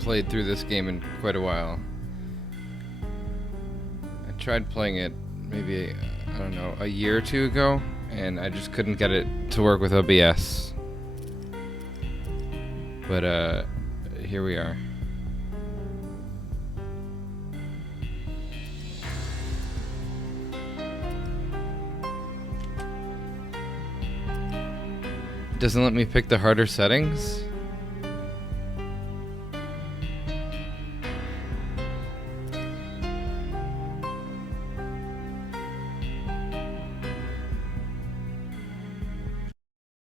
played through this game in quite a while. I tried playing it maybe, I don't know, a year or two ago, and I just couldn't get it to work with OBS. But here we are. Doesn't let me pick the harder settings.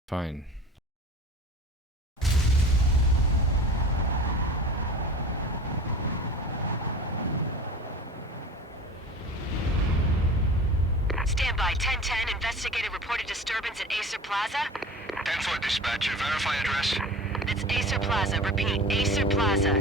Fine. Standby 1010, investigated reported disturbance at Acer Plaza. 10-4 dispatcher, verify address. It's Acer Plaza, repeat, Acer Plaza.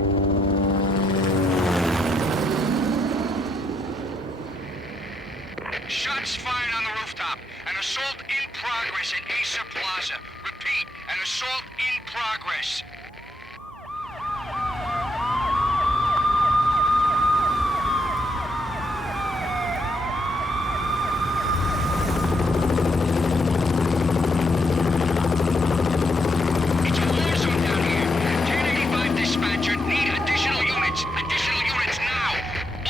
Shots fired on the rooftop. An assault in progress at Acer Plaza. Repeat, an assault in progress. It's a war zone down here. 1085 dispatcher, need additional units. Additional units now.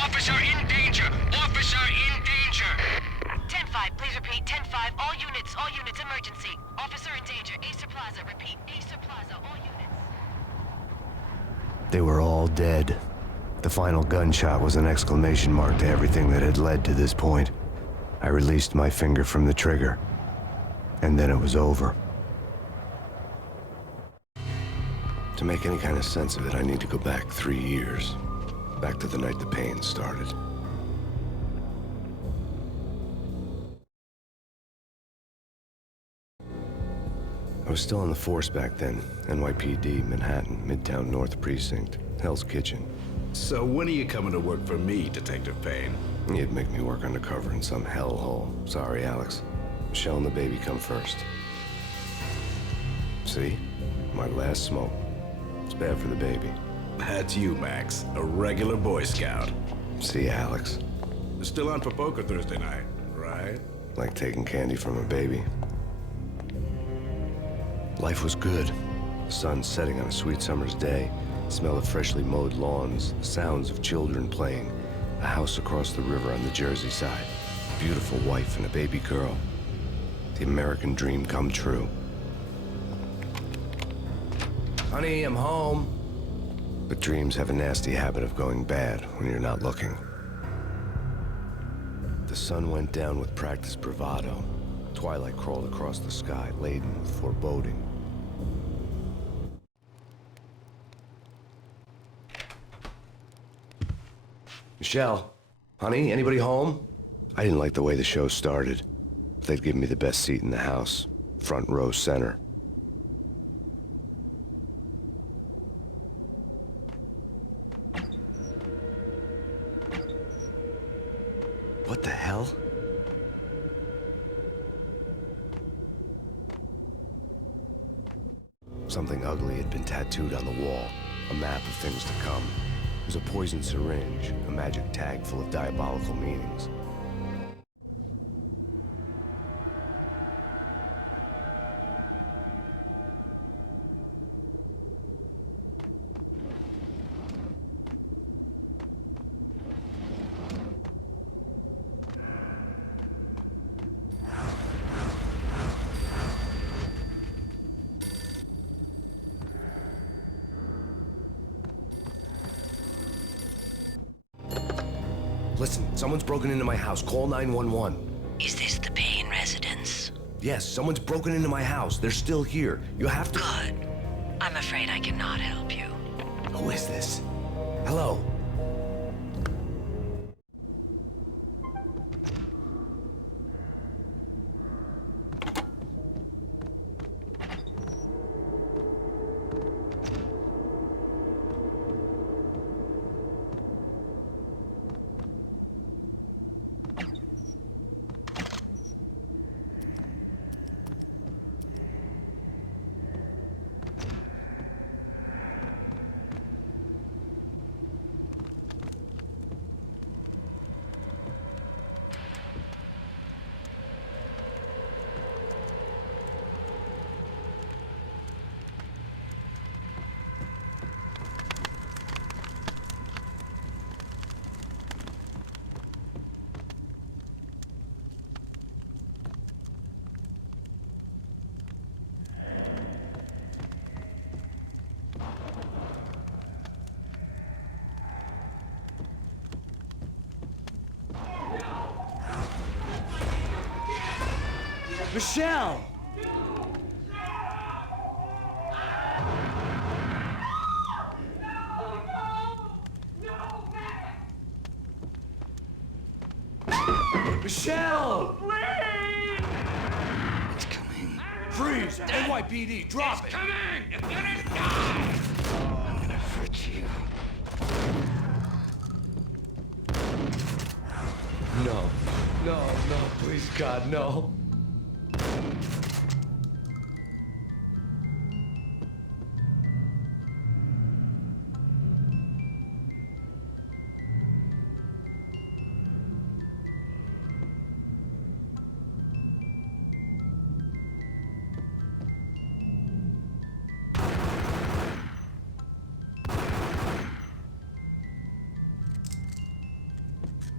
Officer in danger. Officer in danger. 10-5, please repeat, 10-5, all units, emergency. Officer in danger, Acer Plaza, repeat, Acer Plaza, all units. They were all dead. The final gunshot was an exclamation mark to everything that had led to this point. I released my finger from the trigger, and then it was over. To make any kind of sense of it, I need to go back 3 years. Back to the night the Payne started. I was still on the force back then. NYPD, Manhattan, Midtown North Precinct, Hell's Kitchen. So when are you coming to work for me, Detective Payne? You'd make me work undercover in some hellhole. Sorry, Alex. Michelle and the baby come first. See? My last smoke. It's bad for the baby. That's you, Max. A regular Boy Scout. See, Alex. Still on for poker Thursday night, right? Like taking candy from a baby. Life was good. The sun setting on a sweet summer's day. Smell of freshly mowed lawns. Sounds of children playing. A house across the river on the Jersey side. Beautiful wife and a baby girl. The American dream come true. Honey, I'm home. But dreams have a nasty habit of going bad when you're not looking. The sun went down with practiced bravado. Twilight crawled across the sky, laden with foreboding. Michelle, honey, anybody home? I didn't like the way the show started. They'd give me the best seat in the house, front row center. What the hell? Something ugly had been tattooed on the wall, a map of things to come. It was a poisoned syringe, a magic tag full of diabolical meanings. Listen, someone's broken into my house. Call 911. Is this the Payne residence? Yes, someone's broken into my house. They're still here. You have to... Good. I'm afraid I cannot help you. Who is this? Hello? Michelle! Michelle! It's coming. Freeze! NYPD, drop it! Coming! You're gonna die! I'm gonna hurt you. No. No, please, God, no.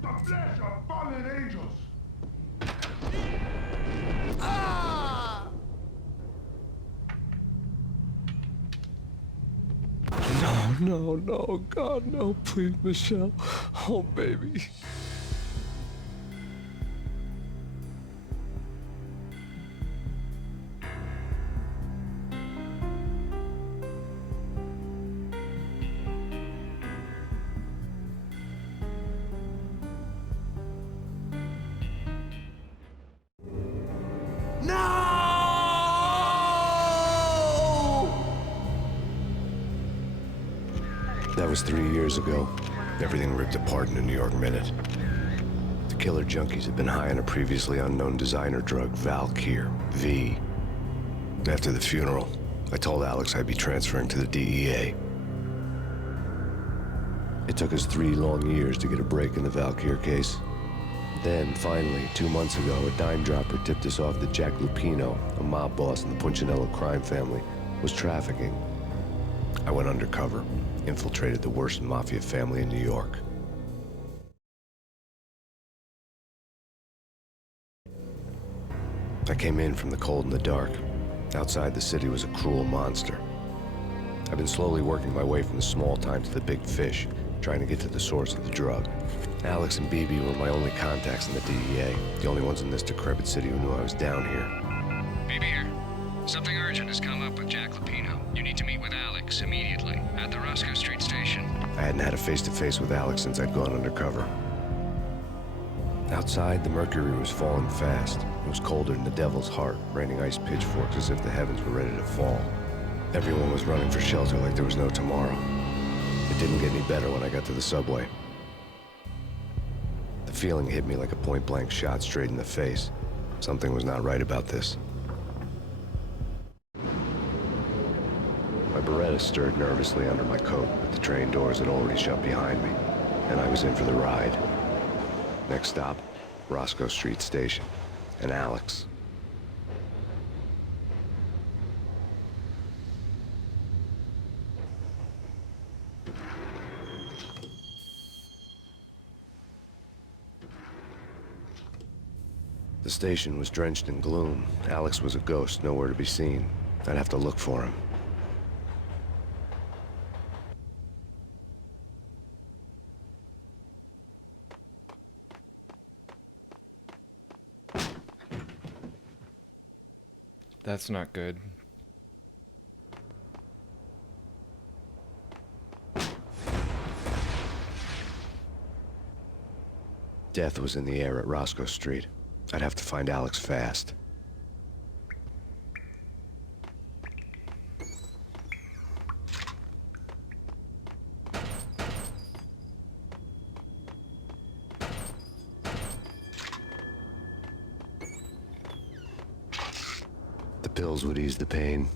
The flesh of fallen angels. No, God, no, please, Michelle. Oh, baby. That was 3 years ago. Everything ripped apart in a New York minute. The killer junkies had been high on a previously unknown designer drug, Valkyr, V. After the funeral, I told Alex I'd be transferring to the DEA. It took us 3 long years to get a break in the Valkyr case. Then, finally, 2 months ago, a dime dropper tipped us off that Jack Lupino, a mob boss in the Punchinello crime family, was trafficking. I went undercover, infiltrated the worst mafia family in New York. I came in from the cold and the dark. Outside, the city was a cruel monster. I've been slowly working my way from the small time to the big fish, trying to get to the source of the drug. Alex and BB were my only contacts in the DEA, the only ones in this decrepit city who knew I was down here. BB here. Something urgent has come up with Jack Lupino. You need to meet with Alex immediately at the Roscoe Street station. I hadn't had a face-to-face with Alex since I'd gone undercover. Outside, the mercury was falling fast. It was colder than the devil's heart, raining ice pitchforks as if the heavens were ready to fall. Everyone was running for shelter like there was no tomorrow. It didn't get any better when I got to the subway. The feeling hit me like a point-blank shot straight in the face. Something was not right about this. My Beretta stirred nervously under my coat, but the train doors had already shut behind me, and I was in for the ride. Next stop, Roscoe Street Station, and Alex. The station was drenched in gloom. Alex was a ghost, nowhere to be seen. I'd have to look for him. That's not good. Death was in the air at Roscoe Street. I'd have to find Alex fast. The pills would ease the pain.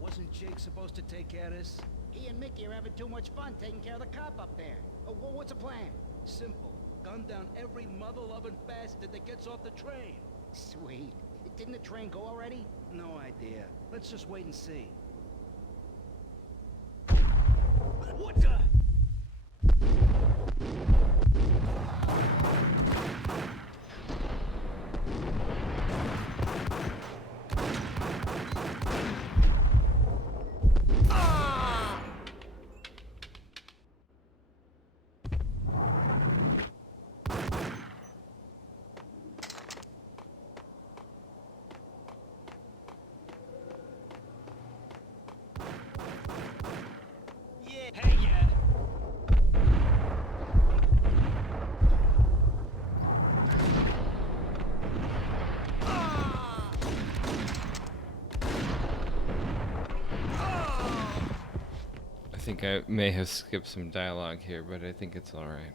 Wasn't Jake supposed to take care of this? He and Mickey are having too much fun taking care of the cop up there. What's the plan? Simple. Gun down every mother-loving bastard that gets off the train. Sweet. Didn't the train go already? No idea. Let's just wait and see. What the? think I may have skipped some dialogue here, but I think it's alright.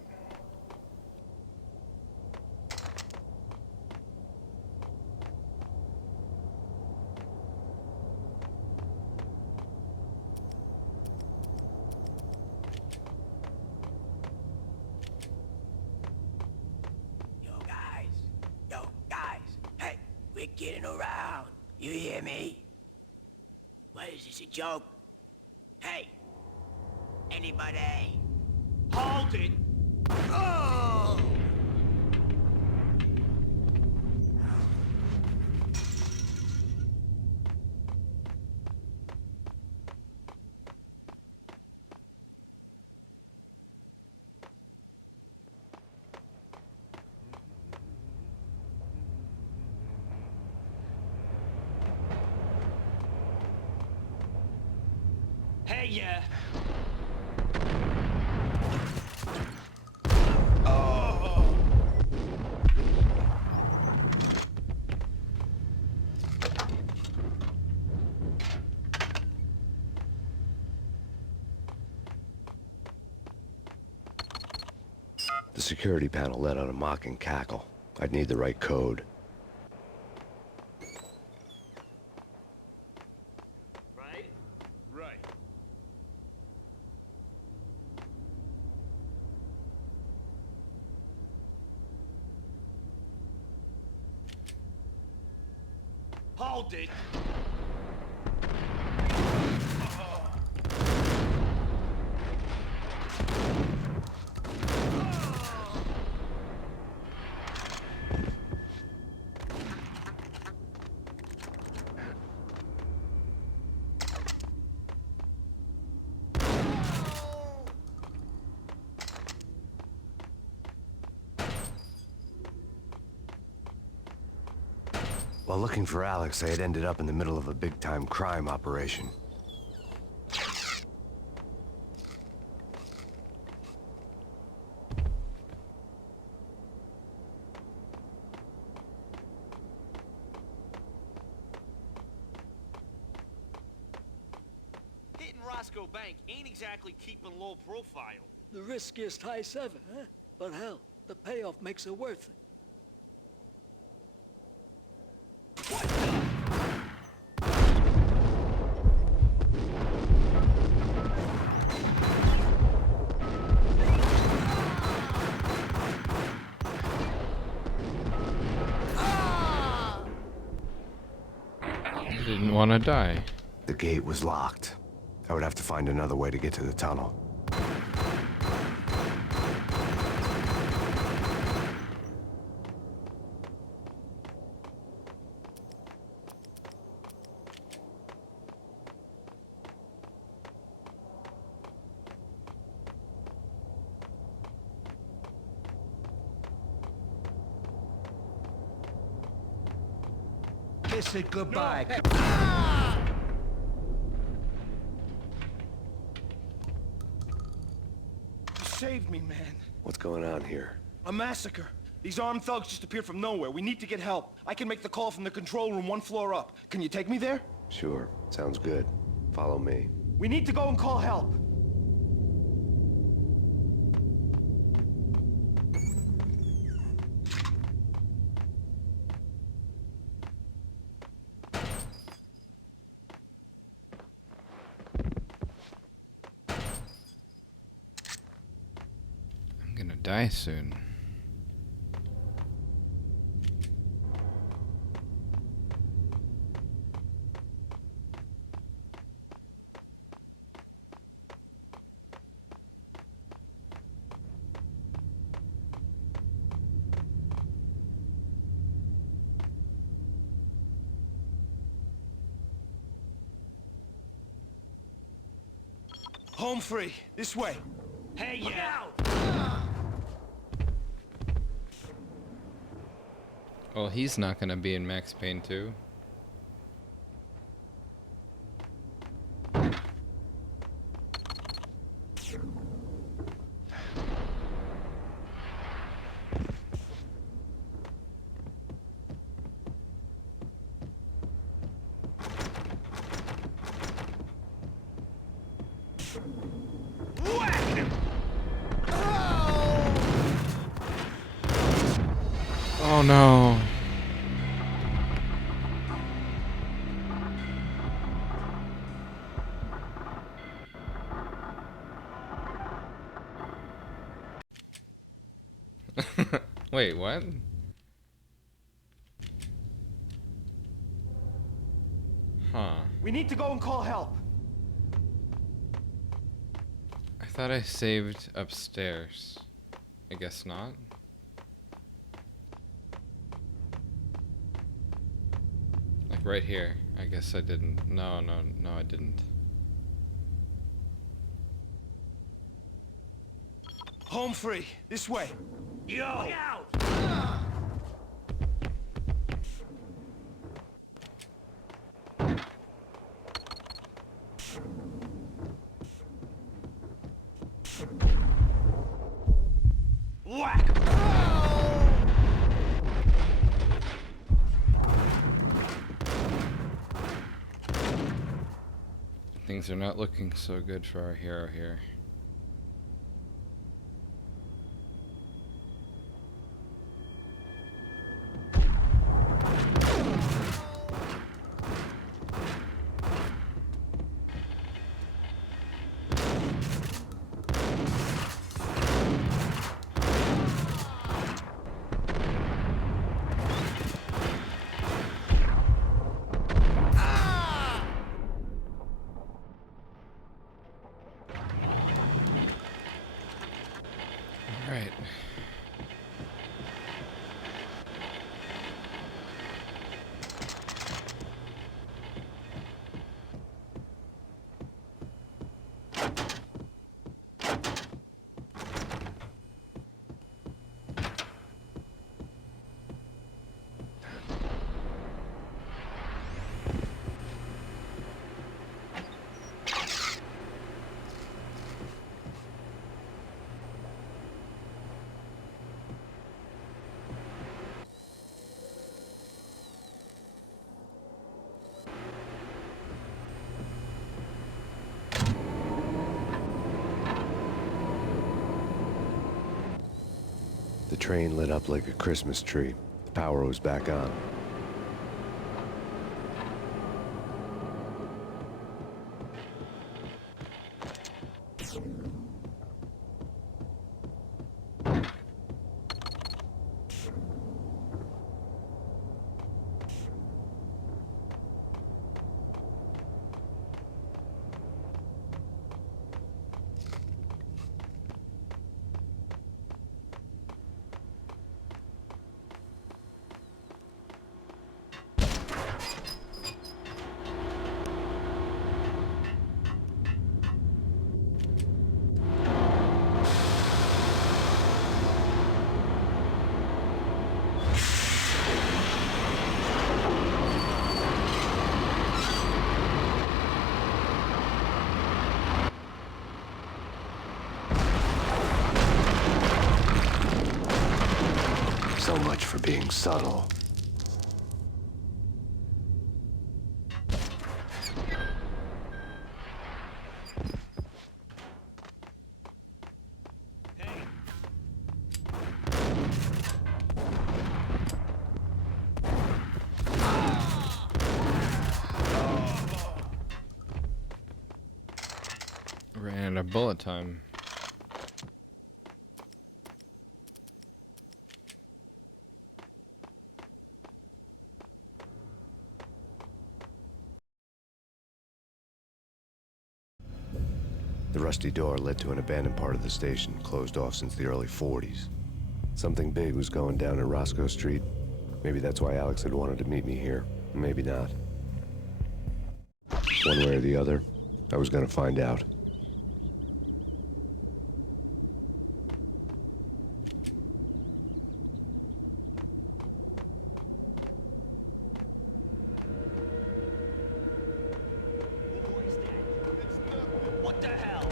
Yo, guys, hey, we're getting around. You hear me? What is this, a joke? Hey, anybody? Hold it! Oh! Hey, yeah. Oh! The security panel let out a mocking cackle. I'd need the right code. Right? Right. Hold it! While looking for Alex, I had ended up in the middle of a big-time crime operation. Hitting Roscoe Bank ain't exactly keeping low profile. The riskiest heist ever, huh? But hell, the payoff makes it worth it. I didn't want to die. The gate was locked. I would have to find another way to get to the tunnel. Kiss it goodbye. You saved me, man. What's going on here? A massacre. These armed thugs just appeared from nowhere. We need to get help. I can make the call from the control room one floor up. Can you take me there? Sure, sounds good. Follow me. We need to go and call help. I'm gonna die soon. Home free. This way. Hey, yeah. Well, he's not gonna be in Max Payne 2. Oh no. Wait, what? Huh. We need to go and call help. I thought I saved upstairs. I guess not. Like right here. I guess I didn't. No, I didn't. Home free. This way. Yo! Look out! Whack! Things are not looking so good for our hero here. Alright. The train lit up like a Christmas tree. The power was back on. So much for being subtle. Ran out of bullet time. The rusty door led to an abandoned part of the station, closed off since the early 40s. Something big was going down at Roscoe Street. Maybe that's why Alex had wanted to meet me here. Maybe not. One way or the other, I was gonna find out. What the hell?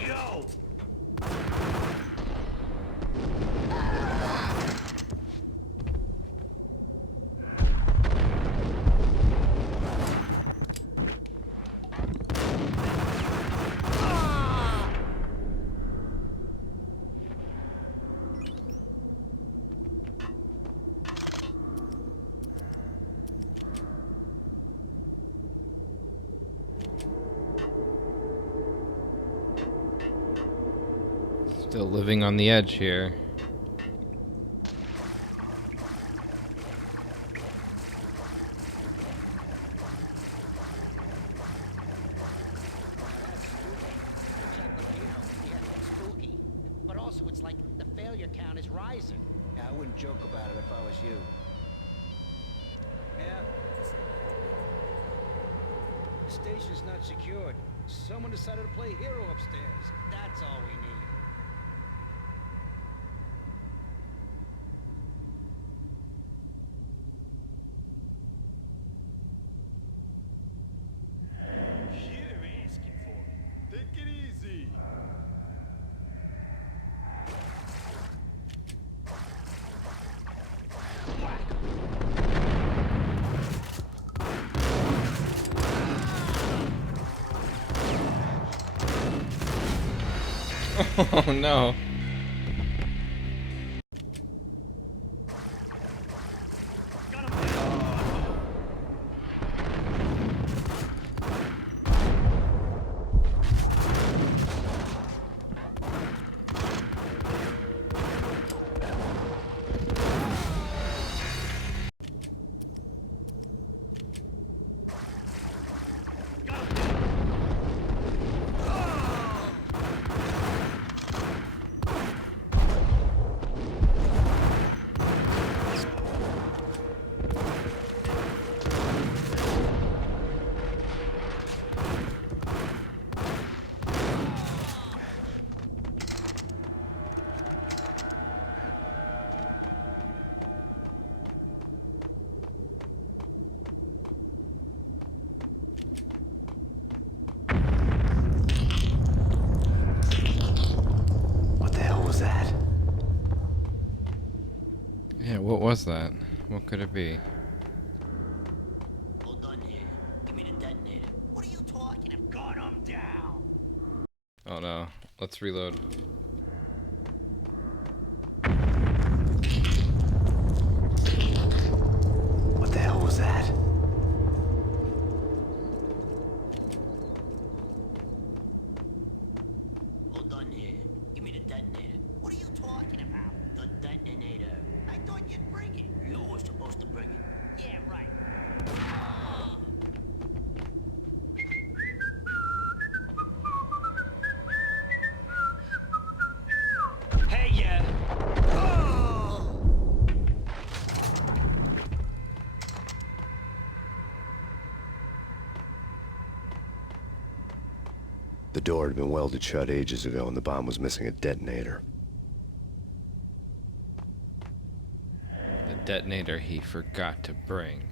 Yo! Still living on the edge here. Spooky. But also, it's like the failure count is rising. Yeah, I wouldn't joke about it if I was you. Yeah. The station's not secured. Someone decided to play hero upstairs. That's all we need. You're asking for it. Take it easy. Oh no. What the hell was that? Yeah, what was that? What could it be? Hold on here. Give me the detonator. What are you talking about? Gun him down! Oh no. Let's reload. What the hell was that? Hold on here. Give me the detonator. What are you talking about? The detonator. I thought you'd bring it. You were supposed to bring it. Yeah, right. Hey, yeah. The door had been welded shut ages ago and the bomb was missing a detonator. The detonator he forgot to bring.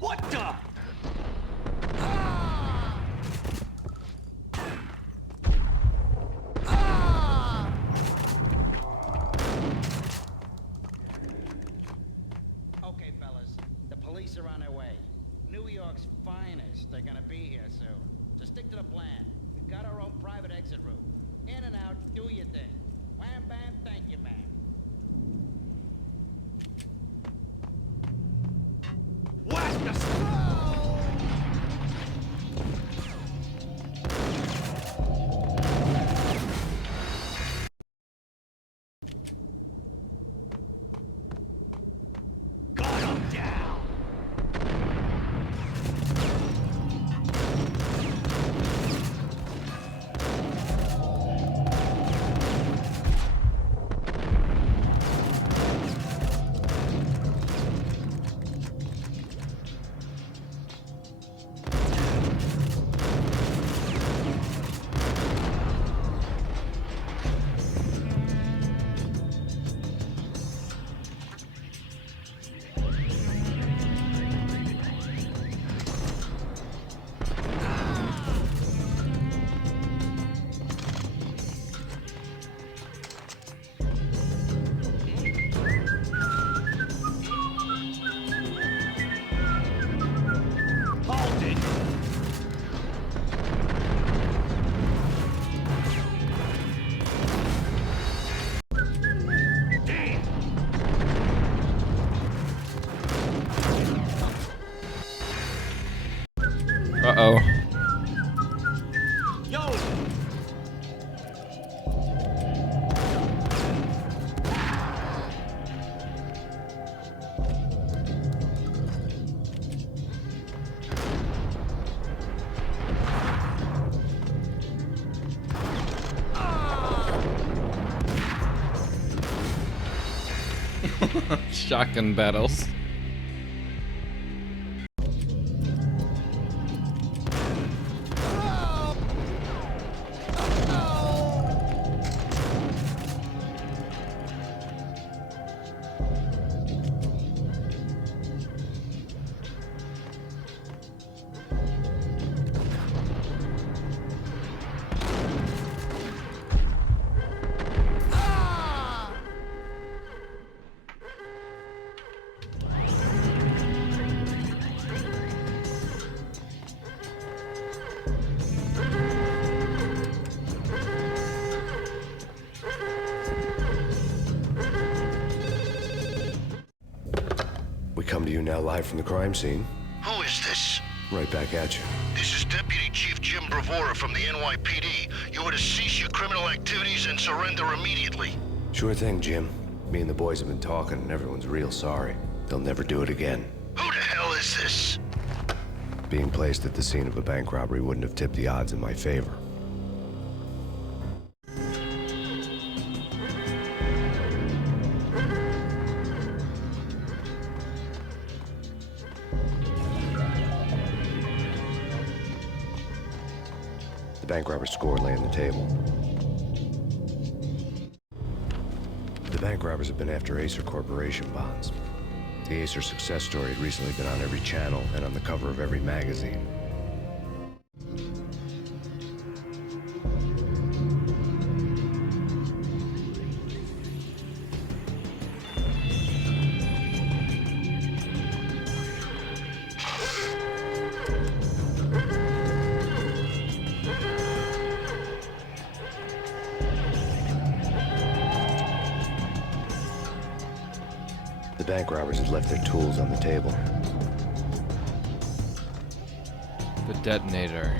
What the? Okay, fellas. The police are on their way. New York's finest are gonna be here soon. So stick to the plan. We've got our own private exit route. In and out, do your thing. Wham bam, thank you, ma'am. What the? Got him down. Shotgun battles. We come to you now live from the crime scene. Who is this? Right back at you. This is Deputy Chief Jim Bravura from the NYPD. You are to cease your criminal activities and surrender immediately. Sure thing, Jim. Me and the boys have been talking, and everyone's real sorry. They'll never do it again. Who the hell is this? Being placed at the scene of a bank robbery wouldn't have tipped the odds in my favor. The bank robber's score lay on the table. The bank robbers have been after Acer Corporation bonds. The Acer success story had recently been on every channel and on the cover of every magazine. The bank robbers had left their tools on the table. The detonator.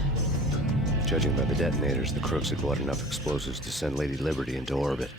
Judging by the detonators, the crooks had bought enough explosives to send Lady Liberty into orbit.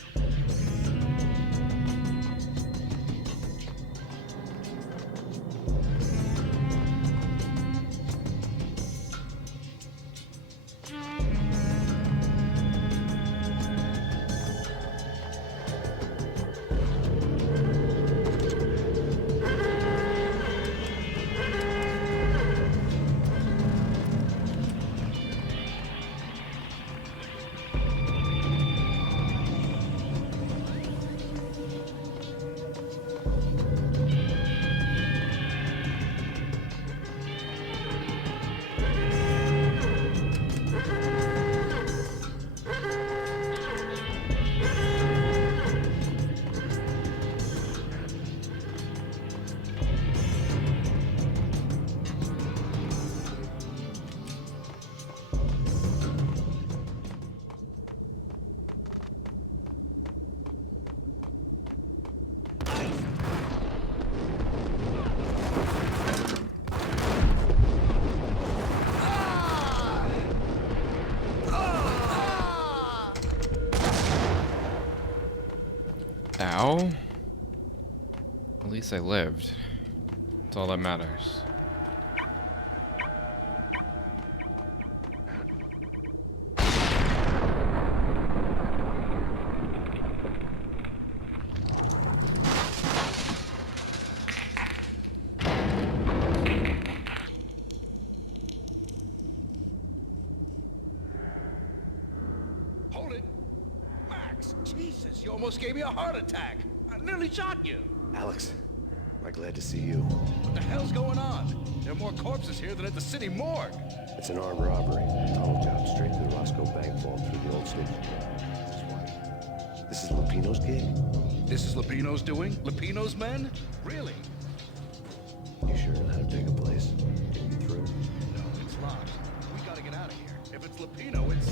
Ow. At least I lived. That's all that matters. Hold it! Max, Jesus, you almost gave me a heart attack. I nearly shot you. Alex, am I glad to see you? What the hell's going on? There are more corpses here than at the city morgue. It's an armed robbery. Tunnel job straight to the Roscoe Bank vault through the old station. This is Lupino's gig? This is Lupino's doing? Lupino's men? Really? You sure know how to take a place? Can you get through? No, it's locked. We gotta get out of here. If it's Lupino, it's...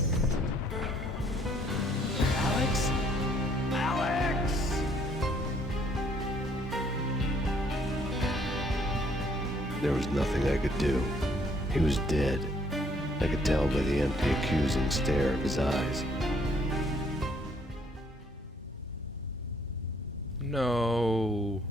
Alex? Alex! There was nothing I could do. He was dead. I could tell by the empty, accusing stare of his eyes. No.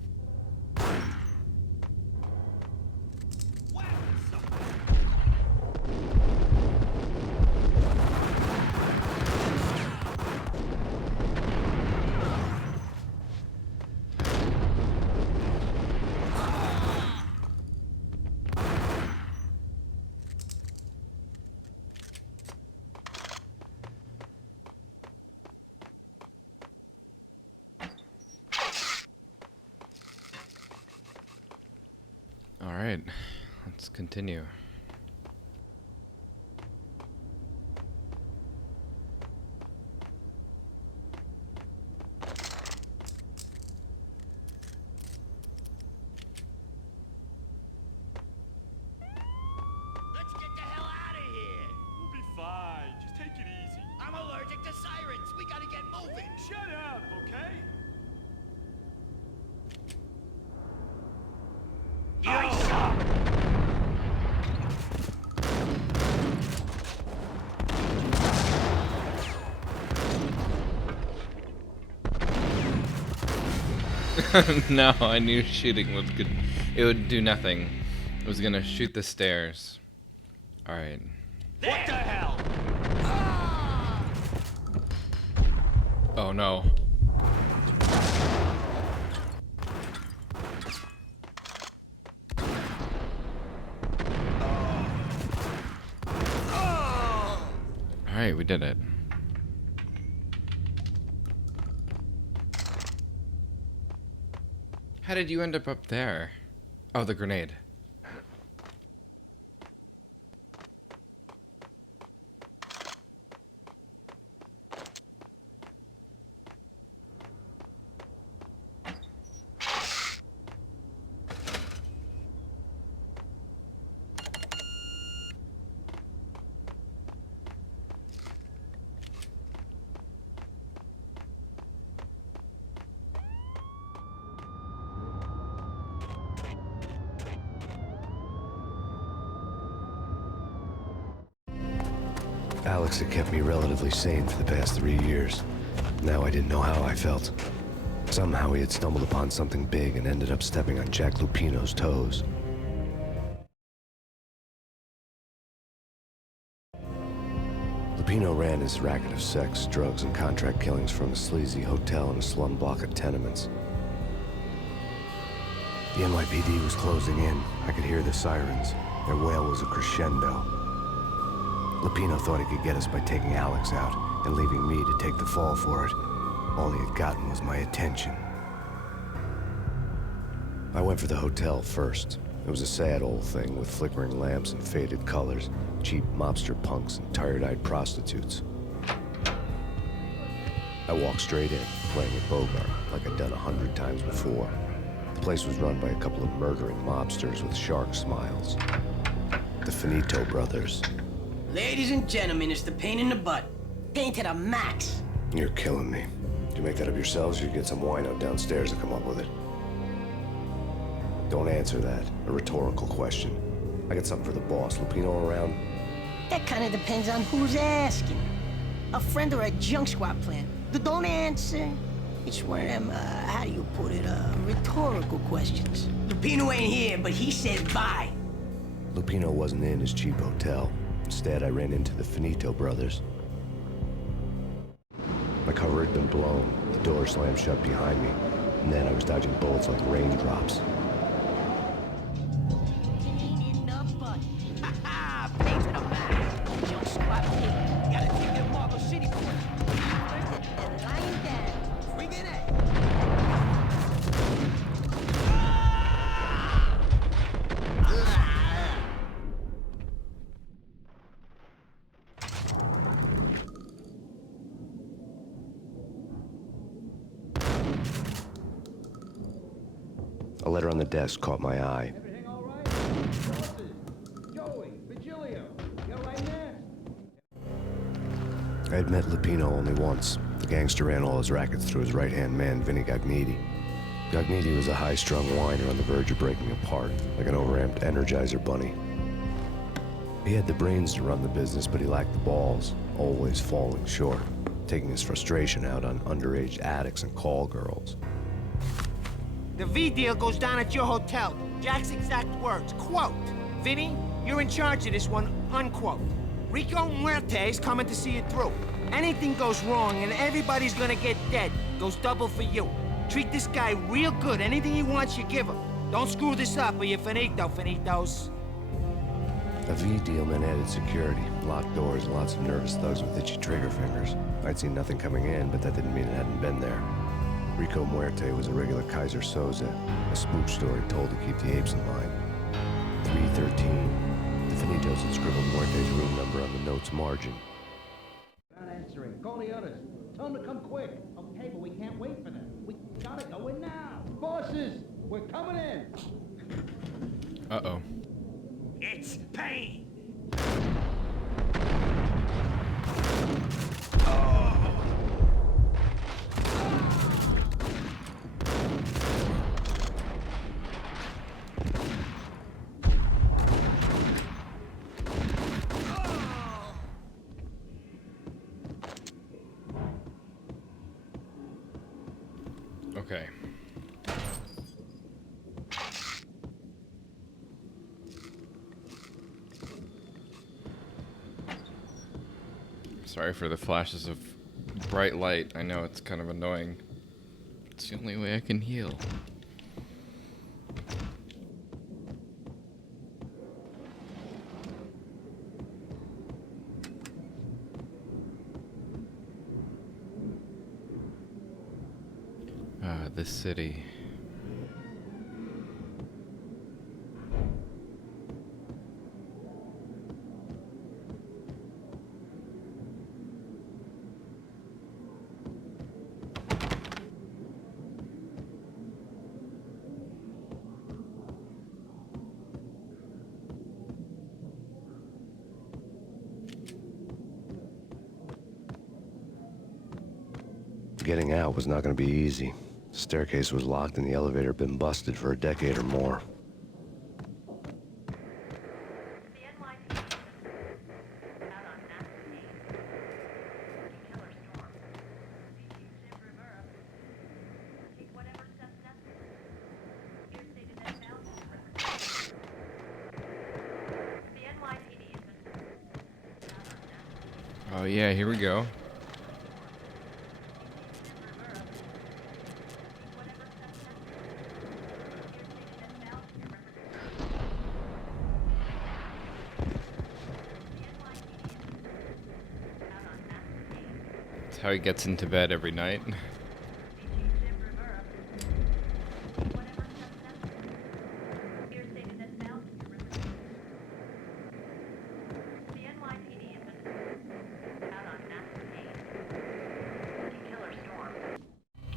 Alright, let's continue. Let's get the hell out of here! We'll be fine. Just take it easy. I'm allergic to sirens! We gotta get moving! Shut up, okay? No, I knew shooting would good. It would do nothing. It was gonna shoot the stairs. Alright. What the hell? Oh no. Alright, we did it. How did you end up there? Oh, the grenade. Alex had kept me relatively sane for the past 3 years. Now I didn't know how I felt. Somehow he had stumbled upon something big and ended up stepping on Jack Lupino's toes. Lupino ran his racket of sex, drugs, and contract killings from a sleazy hotel in a slum block of tenements. The NYPD was closing in. I could hear the sirens. Their wail was a crescendo. Lupino thought he could get us by taking Alex out and leaving me to take the fall for it. All he had gotten was my attention. I went for the hotel first. It was a sad old thing with flickering lamps and faded colors, cheap mobster punks and tired-eyed prostitutes. I walked straight in, playing at Bogart like I'd done 100 times before. The place was run by a couple of murdering mobsters with shark smiles. The Finito brothers. Ladies and gentlemen, it's the Payne in the butt. Payne to the max. You're killing me. Did you make that up yourselves, or you get some wino downstairs to come up with it? Don't answer that. A rhetorical question. I got something for the boss. Lupino around? That kind of depends on who's asking. A friend or a junk squad plan. Don't answer. It's one of them, how do you put it, rhetorical questions. Lupino ain't here, but he said bye. Lupino wasn't in his cheap hotel. Instead, I ran into the Finito brothers. My cover had been blown, the door slammed shut behind me, and then I was dodging bullets like raindrops. Payne in the butt. Ha ha! Payne to the max. Junk squad plan. Gotta take it to Marble City for it. And lying down. Bring it in. A letter on the desk caught my eye. Everything all right? Bosses, Joey, Virgilio, you all right there? I had met Lupino only once. The gangster ran all his rackets through his right-hand man, Vinny Gagniti. Gagniti was a high-strung whiner on the verge of breaking apart, like an overamped Energizer bunny. He had the brains to run the business, but he lacked the balls, always falling short, taking his frustration out on underage addicts and call girls. The V deal goes down at your hotel. Jack's exact words, quote, Vinny, you're in charge of this one, unquote. Rico Muerte's coming to see it through. Anything goes wrong and everybody's gonna get dead. Goes double for you. Treat this guy real good. Anything he wants, you give him. Don't screw this up or you're finito, finitos. A V deal meant added security, locked doors, and lots of nervous thugs with itchy trigger fingers. I'd seen nothing coming in, but that didn't mean it hadn't been there. Rico Muerte was a regular Kaiser Soze, a spook story told to keep the apes in line. B13. The Finitos had scribbled Muerte's room number on the note's margin. Not answering. Call the others. Tell them to come quick. Okay, but we can't wait for them. We gotta go in now. Bosses, we're coming in. Uh-oh. It's Payne. Okay. Sorry for the flashes of bright light. I know it's kind of annoying. It's the only way I can heal. This city. Getting out was not going to be easy. The staircase was locked and the elevator had been busted for a decade or more. Oh yeah, here we go. That's how he gets into bed every night.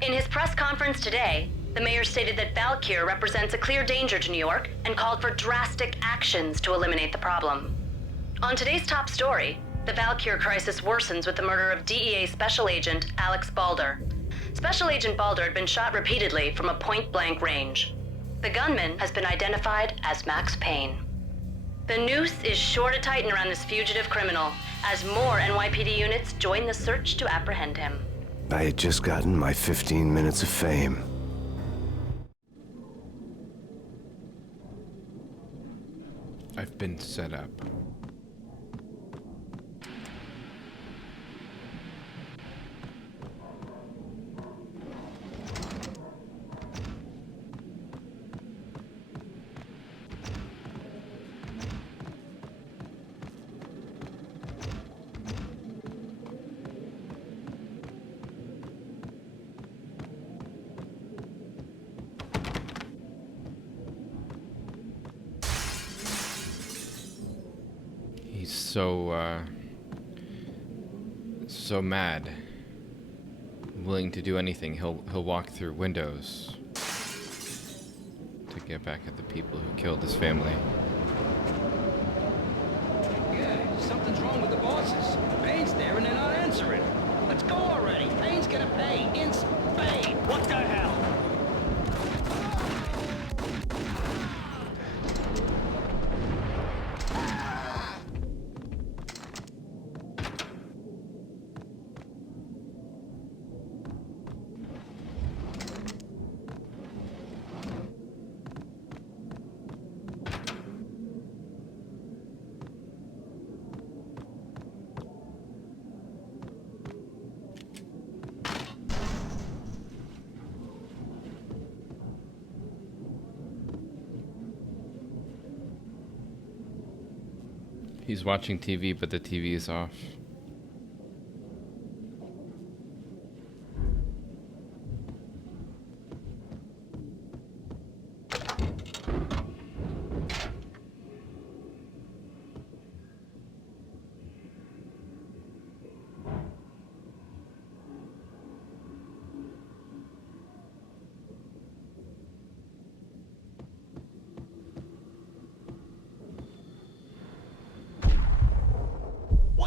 In his press conference today, the mayor stated that Valkyr represents a clear danger to New York and called for drastic actions to eliminate the problem. On today's top story, the Valkyr crisis worsens with the murder of DEA Special Agent Alex Balder. Special Agent Balder had been shot repeatedly from a point-blank range. The gunman has been identified as Max Payne. The noose is sure to tighten around this fugitive criminal as more NYPD units join the search to apprehend him. I had just gotten my 15 minutes of fame. I've been set up. He's so mad. Willing to do anything. He'll walk through windows to get back at the people who killed his family. Yeah, something's wrong with the bosses. Payne's there and they're not answering. Let's go already. Payne's gonna pay in Spain. What the hell? He's watching TV, but the TV is off.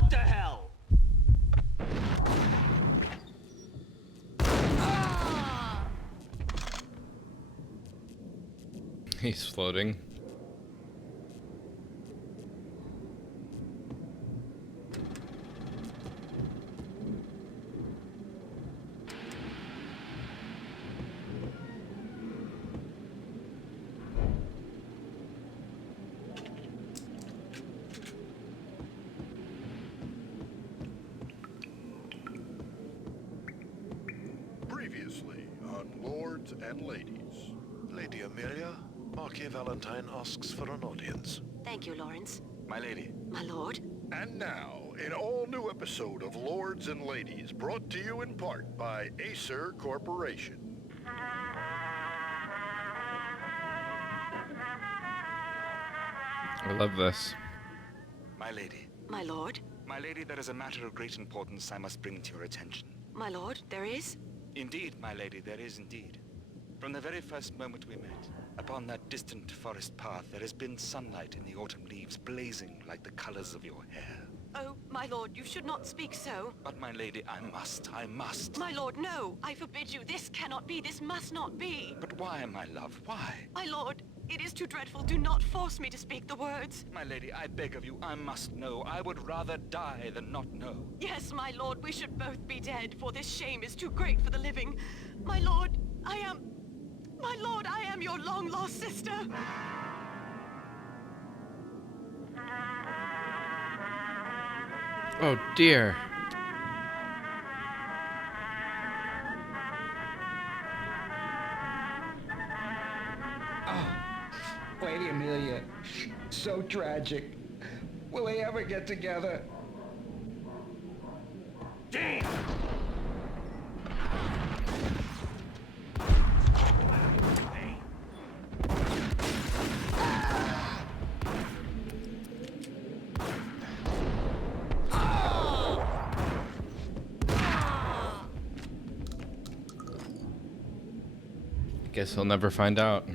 What the hell? He's floating. Previously on Lords and Ladies. Lady Amelia, Marquis Valentine asks for an audience. Thank you, Lawrence. My lady. My lord. And now, an all-new episode of Lords and Ladies, brought to you in part by Acer Corporation. I love this. My lady. My lord. My lady, there is a matter of great importance I must bring to your attention. My lord, there is? Indeed, my lady, there is indeed. From the very first moment we met, upon that distant forest path, there has been sunlight in the autumn leaves blazing like the colors of your hair. Oh, my lord, you should not speak so. But my lady, I must. My lord, no. I forbid you. This cannot be. This must not be. But why, my love, why? My lord, it is too dreadful. Do not force me to speak the words. My lady, I beg of you, I must know. I would rather die than not know. Yes, my lord, we should both be dead, for this shame is too great for the living. My lord, I am your long-lost sister. Oh dear. Lady Amelia, so tragic. Will they ever get together? Damn! Guess he'll never find out.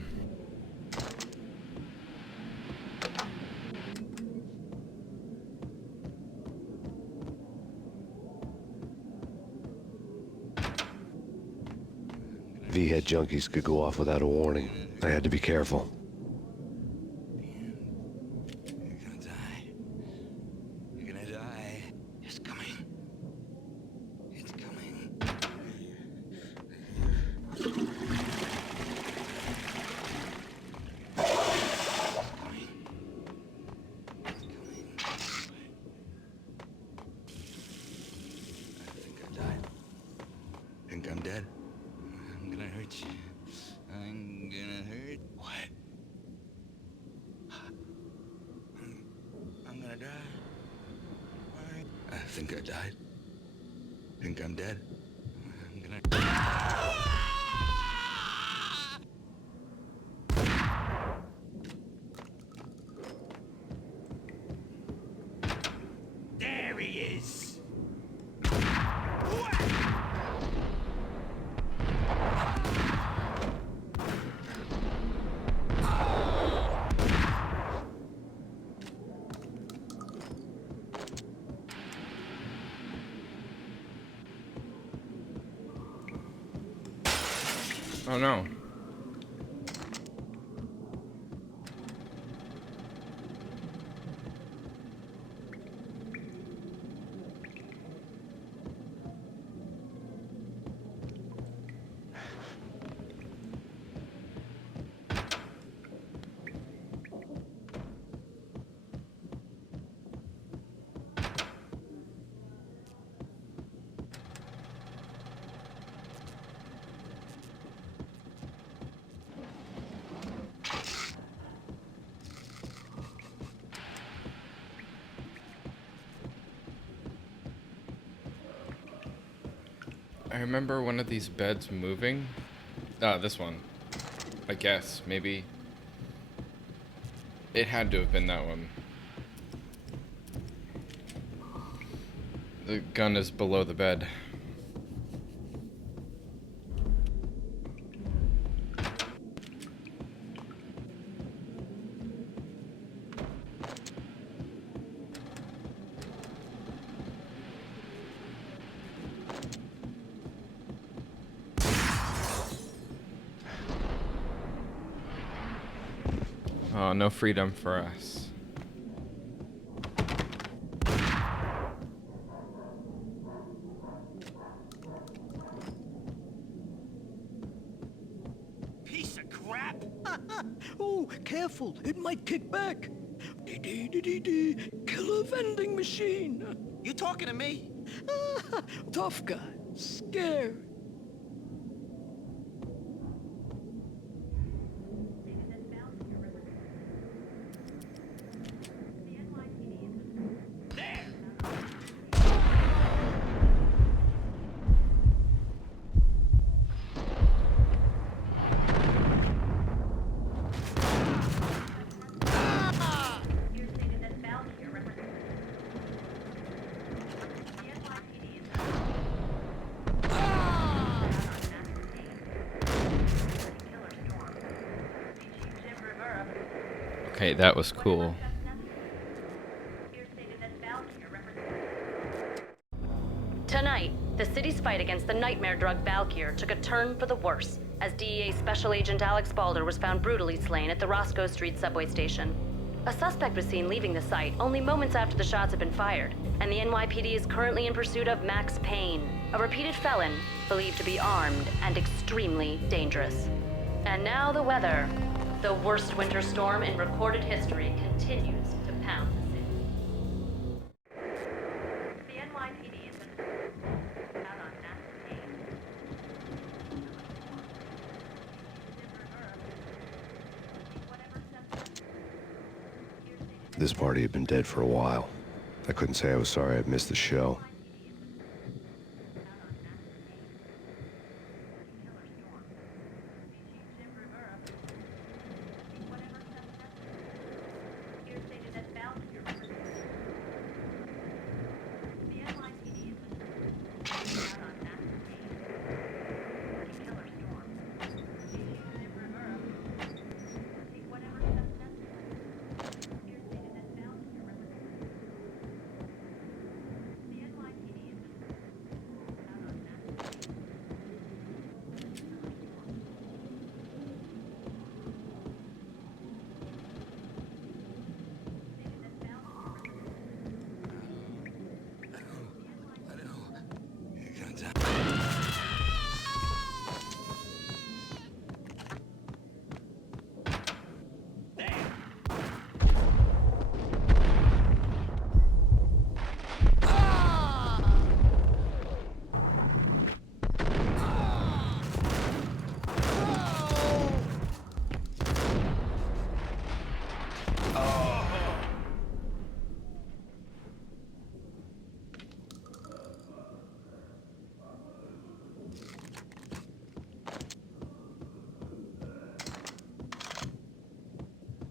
V-head junkies could go off without a warning. I had to be careful. You're gonna die. You're gonna die. It's coming. It's coming. Think I'm dead? I'm gonna hurt you. I'm gonna hurt. What? I'm gonna die. I think I died. Think I'm dead? I'm gonna. There he is! Oh no. I remember one of these beds moving. This one. I guess, maybe. It had to have been that one. The gun is below the bed. Oh, no freedom for us. Piece of crap! Oh, careful, it might kick back. Dee-dee-dee-dee-dee, killer vending machine. You talking to me? Tough guy, scared. Okay, that was cool. Tonight, the city's fight against the nightmare drug Valkyr took a turn for the worse as DEA Special Agent Alex Balder was found brutally slain at the Roscoe Street subway station. A suspect was seen leaving the site only moments after the shots had been fired, and the NYPD is currently in pursuit of Max Payne, a repeated felon believed to be armed and extremely dangerous. And now the weather. The worst winter storm in recorded history continues to pound the city. The NYPD has been out on Max Payne. This party had been dead for a while. I couldn't say I was sorry I'd missed the show.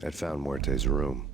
I'd found Muerte's room.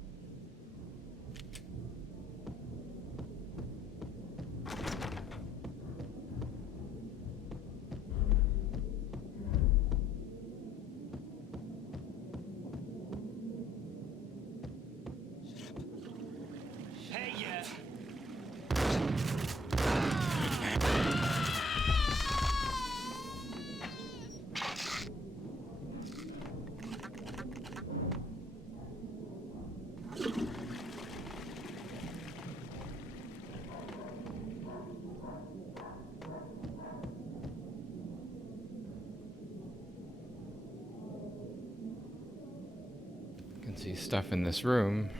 Can see stuff in this room.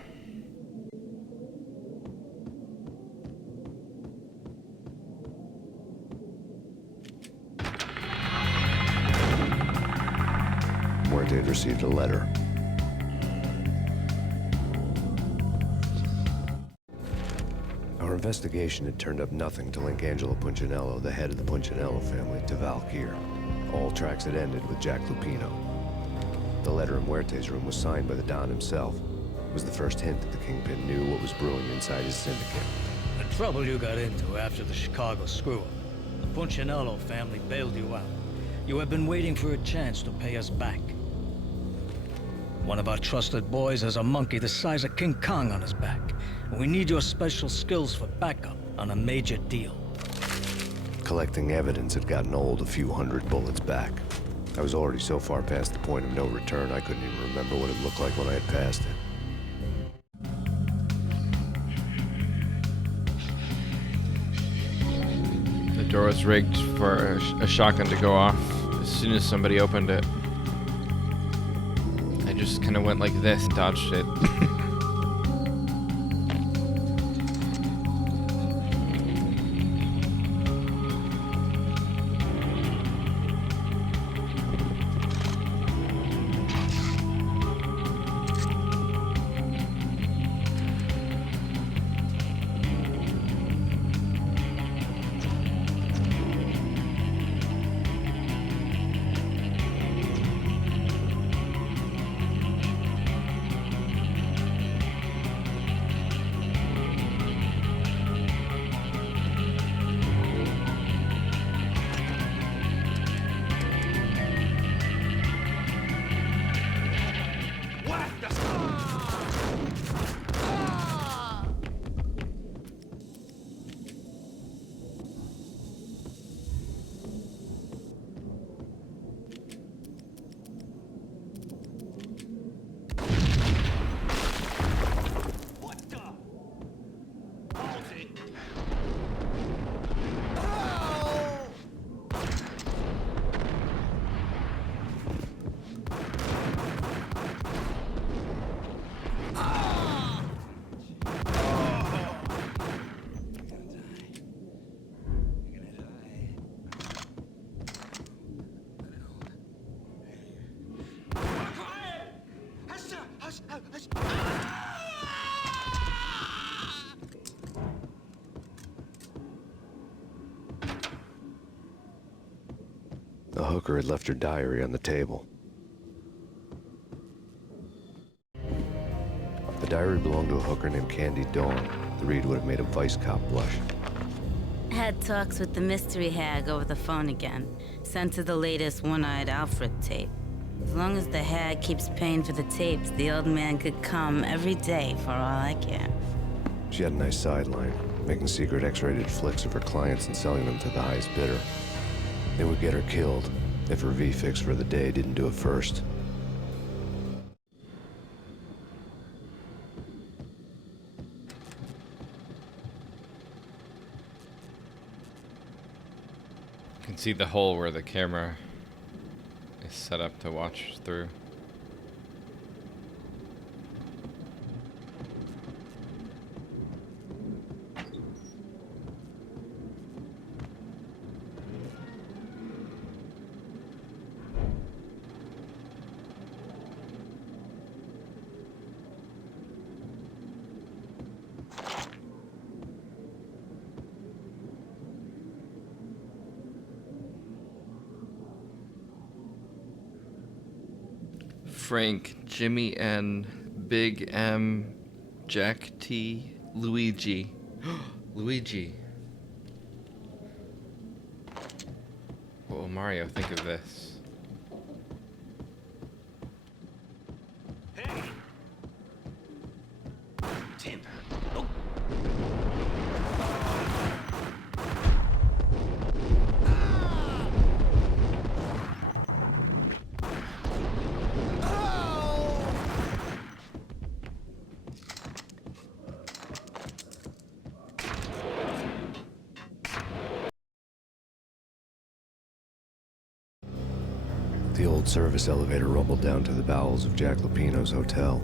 Muerte had received a letter. Our investigation had turned up nothing to link Angelo Punchinello, the head of the Punchinello family, to Valkyr. All tracks had ended with Jack Lupino. The letter in Muerte's room was signed by the Don himself. It was the first hint that the Kingpin knew what was brewing inside his syndicate. The trouble you got into after the Chicago screw-up. The Punchinello family bailed you out. You have been waiting for a chance to pay us back. One of our trusted boys has a monkey the size of King Kong on his back. We need your special skills for backup on a major deal. Collecting evidence had gotten old a few hundred bullets back. I was already so far past the point of no return, I couldn't even remember what it looked like when I had passed it. The door was rigged for a shotgun to go off as soon as somebody opened it. I just kind of went like this and dodged it. The hooker had left her diary on the table. The diary belonged to a hooker named Candy Dawn. The read would have made a vice cop blush. Had talks with the mystery hag over the phone again. Sent her the latest One-Eyed Alfred tape. As long as the hag keeps paying for the tapes, the old man could come every day for all I care. She had a nice sideline, making secret X-rated flicks of her clients and selling them to the highest bidder. They would get her killed if her V-fix for the day didn't do it first. You can see the hole where the camera is set up to watch through. Frank, Jimmy N, Big M, Jack T, Luigi. Luigi. What will Mario think of this? Hey! Tim. Oh. The old service elevator rumbled down to the bowels of Jack Lupino's hotel.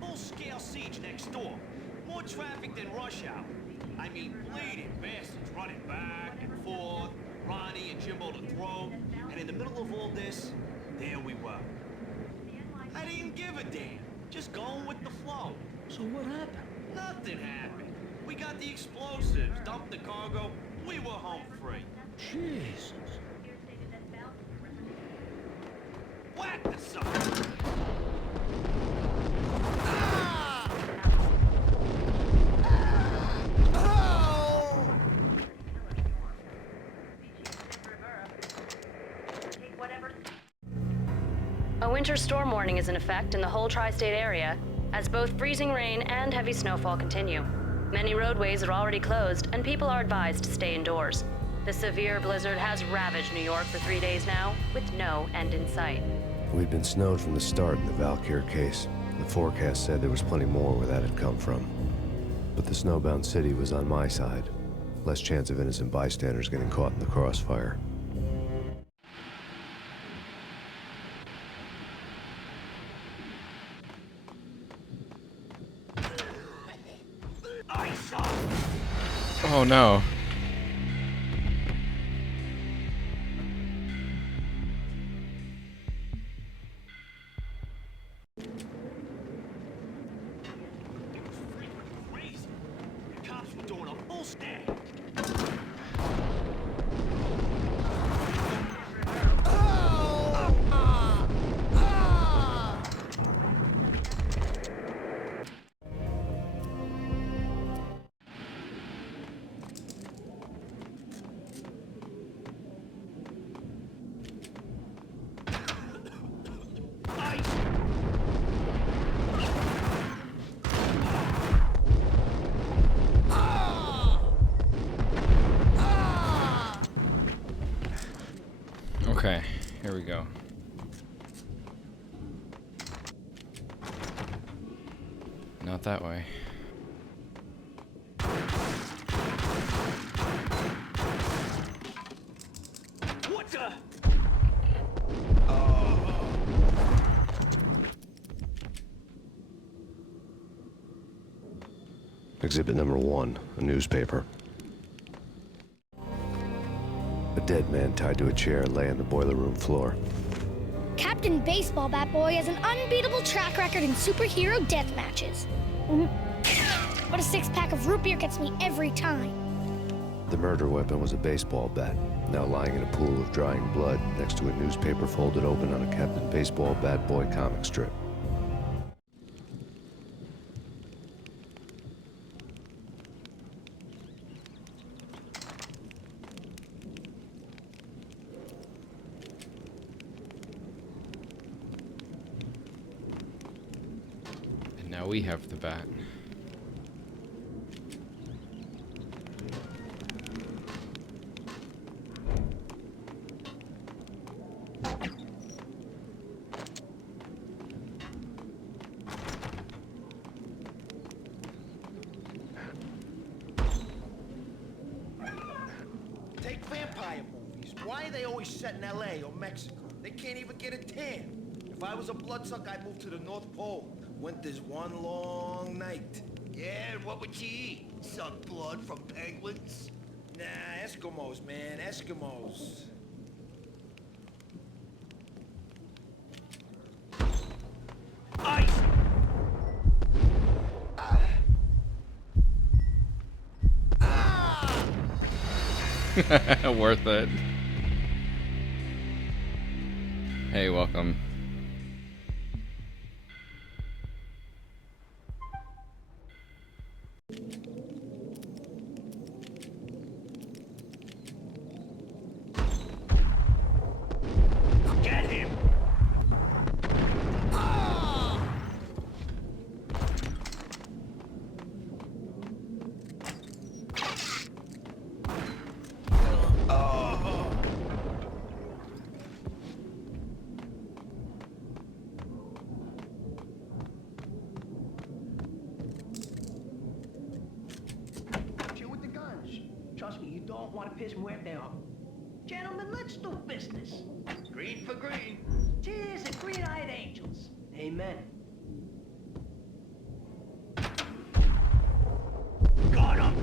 Full-scale siege next door. More traffic than rush hour. I mean, bleeding bastards running back and forth, Ronnie and Jimbo to throw, and in the middle of all this, there we were. I didn't give a damn, just going with the flow. So what happened? Nothing happened. We got the explosives, dumped the cargo, we were home free. Jesus. Whack the sucker! winter storm warning is in effect in the whole tri-state area, as both freezing rain and heavy snowfall continue. Many roadways are already closed, and people are advised to stay indoors. The severe blizzard has ravaged New York for 3 days now, with no end in sight. We'd been snowed from the start in the Valkyr case. The forecast said there was plenty more where that had come from. But the snowbound city was on my side. Less chance of innocent bystanders getting caught in the crossfire. Oh no. Crazy. The cops were doing a full stag. Okay, here we go. Not that way. What the? Exhibit number 1, a newspaper. A dead man tied to a chair lay on the boiler room floor. Captain Baseball Bat Boy has an unbeatable track record in superhero death matches. But a 6-pack of root beer gets me every time. The murder weapon was a baseball bat, now lying in a pool of drying blood next to a newspaper folded open on a Captain Baseball Bat Boy comic strip. And now we have the bat. Take vampire movies. Why are they always set in LA or Mexico? They can't even get a tan. If I was a bloodsucker, I'd move to the North Pole. Winter's one long night. Yeah, and what would you eat? Suck blood from penguins? Nah, Eskimos, man, Eskimos. Ice! Worth it. Hey, welcome. Get him! Chill with the guns. Trust me, you don't want to piss muerte off. Gentlemen, let's do business. Green for green. Cheers and green-eyed angels. Amen. Got him!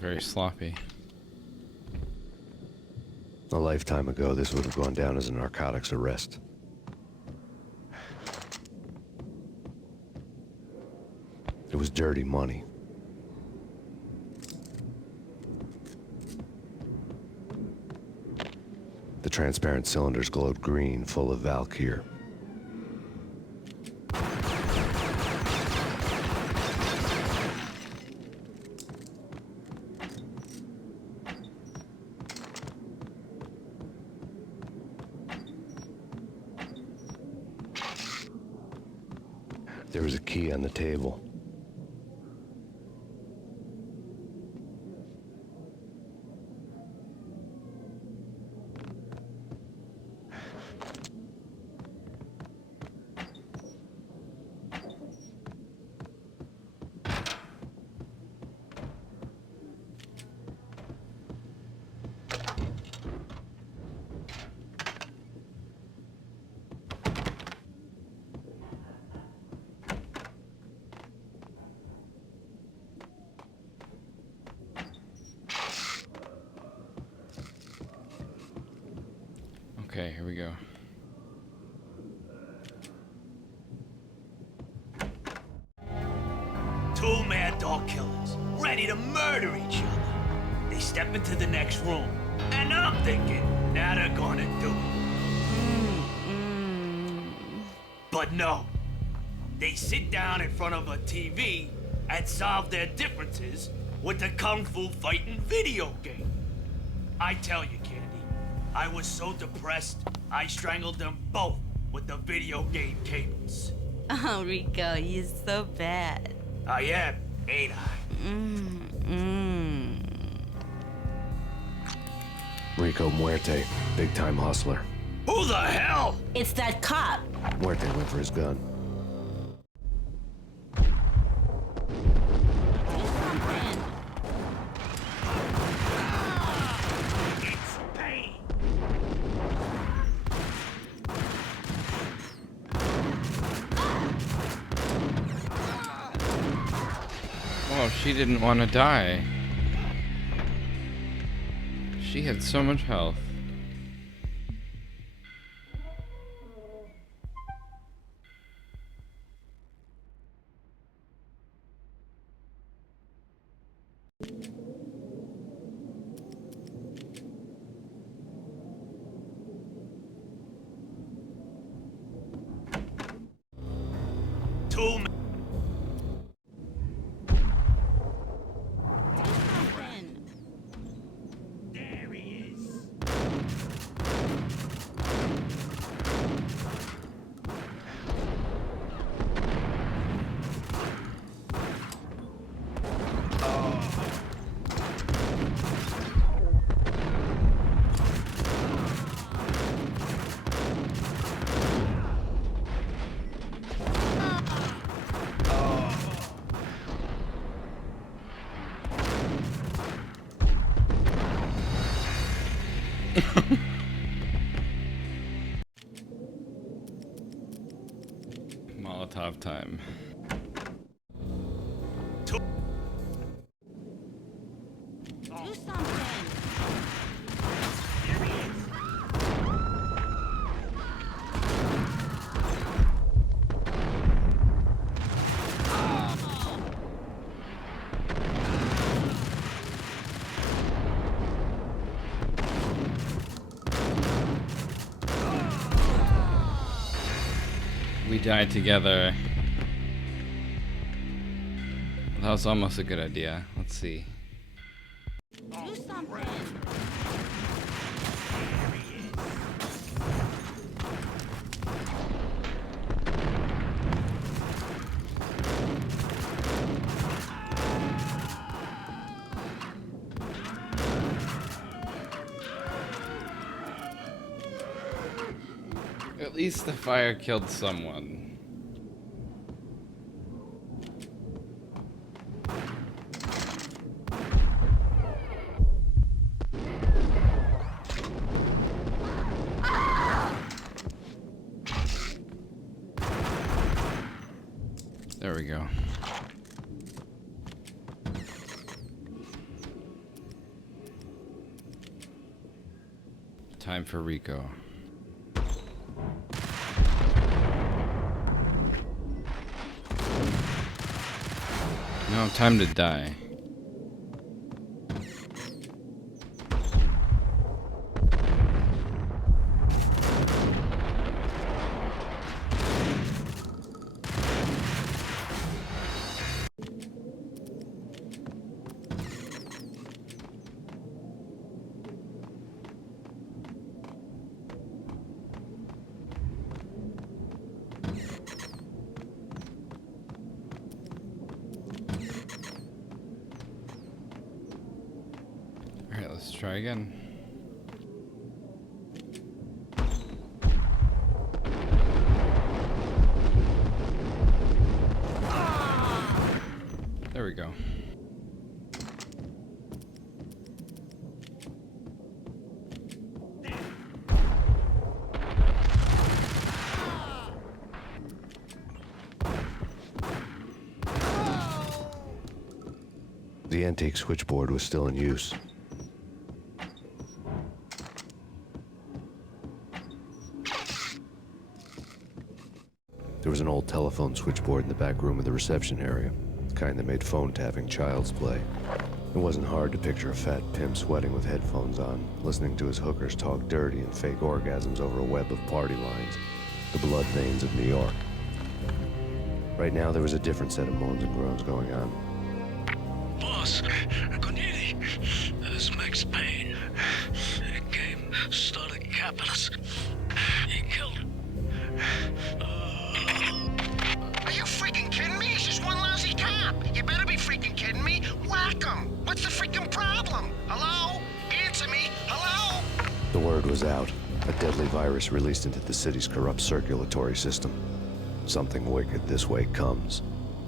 Very sloppy. A lifetime ago, this would have gone down as a narcotics arrest. It was dirty money. The transparent cylinders glowed green, full of Valkyr. There was a key on the table. Okay, here we go. Two mad dog killers, ready to murder each other. They step into the next room, and I'm thinking, now they're gonna do it. But no. They sit down in front of a TV and solve their differences with the kung fu fighting video game. I tell you, Candy, I was so depressed, I strangled them both with the video game cables. Oh, Rico, you're so bad. I am, ain't I? Rico Muerte, big-time hustler. Who the hell? It's that cop. Muerte went for his gun. It's Payne. Oh, she didn't want to die. She had so much health. Two men. There he is. Molotov time. Do something. There he is. We died together. That was almost a good idea. Let's see. Do something. At least the fire killed someone. There we go. Time for Rico. No, time to die. Alright, let's try again. There we go. The antique switchboard was still in use. There was an old telephone switchboard in the back room of the reception area, the kind that made phone tapping child's play. It wasn't hard to picture a fat pimp sweating with headphones on, listening to his hookers talk dirty and fake orgasms over a web of party lines, the blood veins of New York. Right now, there was a different set of moans and groans going on. Boss, Cornelia, this is Max Payne. He came, started capping us. He killed her. Are you freaking kidding me? He's just one lousy cop. You better be freaking kidding me. Whack him. What's the freaking problem? Hello? Answer me. Hello? The word was out. A deadly virus released into the city's corrupt circulatory system. Something wicked this way comes.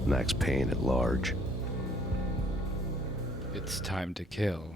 Max Payne at large. It's time to kill.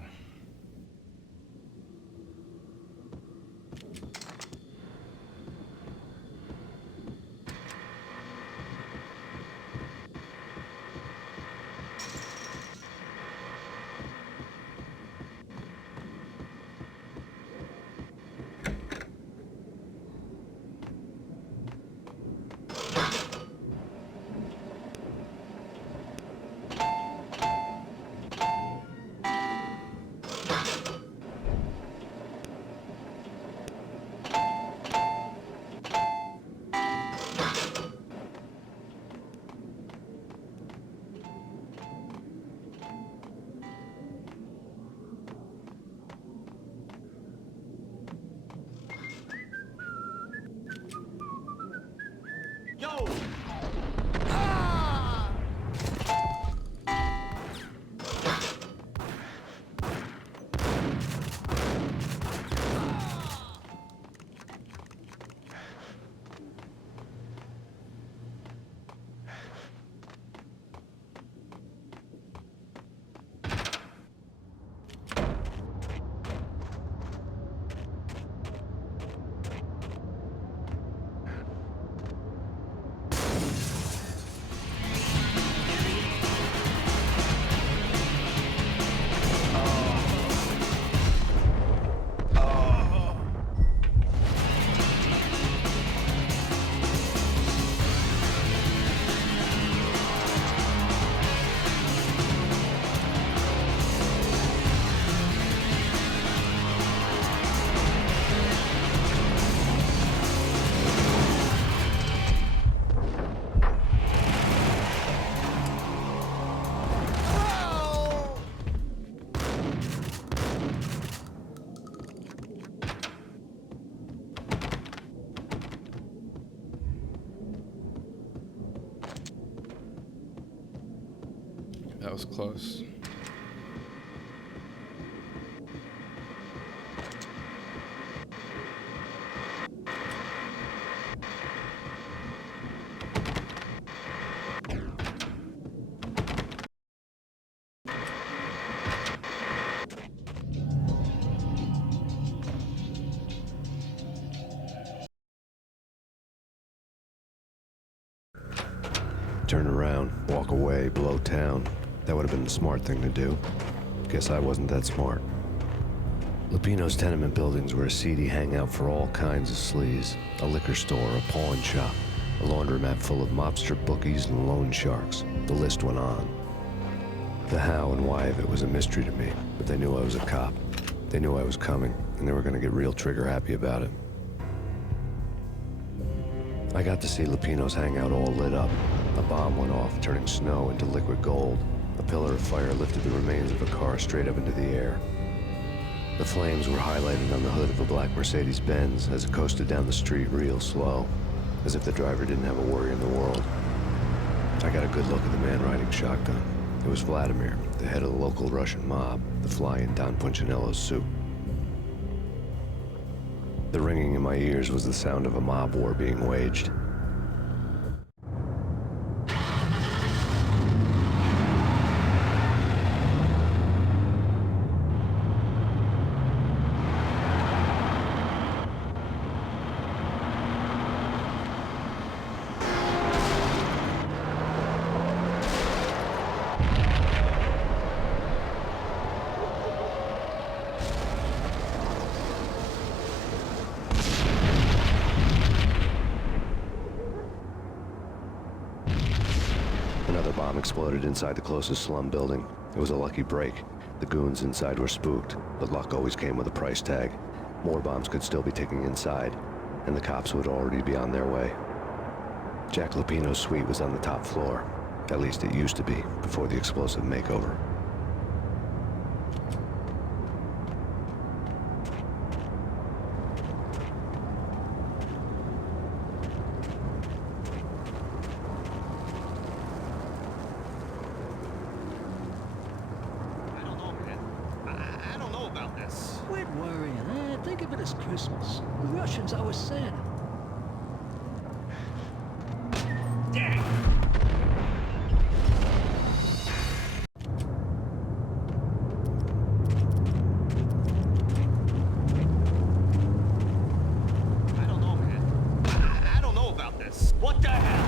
Yo! That was close. Turn around, walk away, blow town. That would have been the smart thing to do. Guess I wasn't that smart. Lupino's tenement buildings were a seedy hangout for all kinds of sleaze. A liquor store, a pawn shop, a laundromat full of mobster bookies and loan sharks. The list went on. The how and why of it was a mystery to me, but they knew I was a cop. They knew I was coming, and they were going to get real trigger happy about it. I got to see Lupino's hangout all lit up. A bomb went off, turning snow into liquid gold. A pillar of fire lifted the remains of a car straight up into the air. The flames were highlighted on the hood of a black Mercedes-Benz as it coasted down the street real slow, as if the driver didn't have a worry in the world. I got a good look at the man riding shotgun. It was Vladimir, the head of the local Russian mob, the fly in Don Punchinello's soup. The ringing in my ears was the sound of a mob war being waged. Another bomb exploded inside the closest slum building. It was a lucky break. The goons inside were spooked, but luck always came with a price tag. More bombs could still be ticking inside, and the cops would already be on their way. Jack Lupino's suite was on the top floor. At least it used to be, before the explosive makeover. Quit worrying, Think of it as Christmas. The Russians are Santa. Dang! I don't know, man. I don't know about this. What the hell?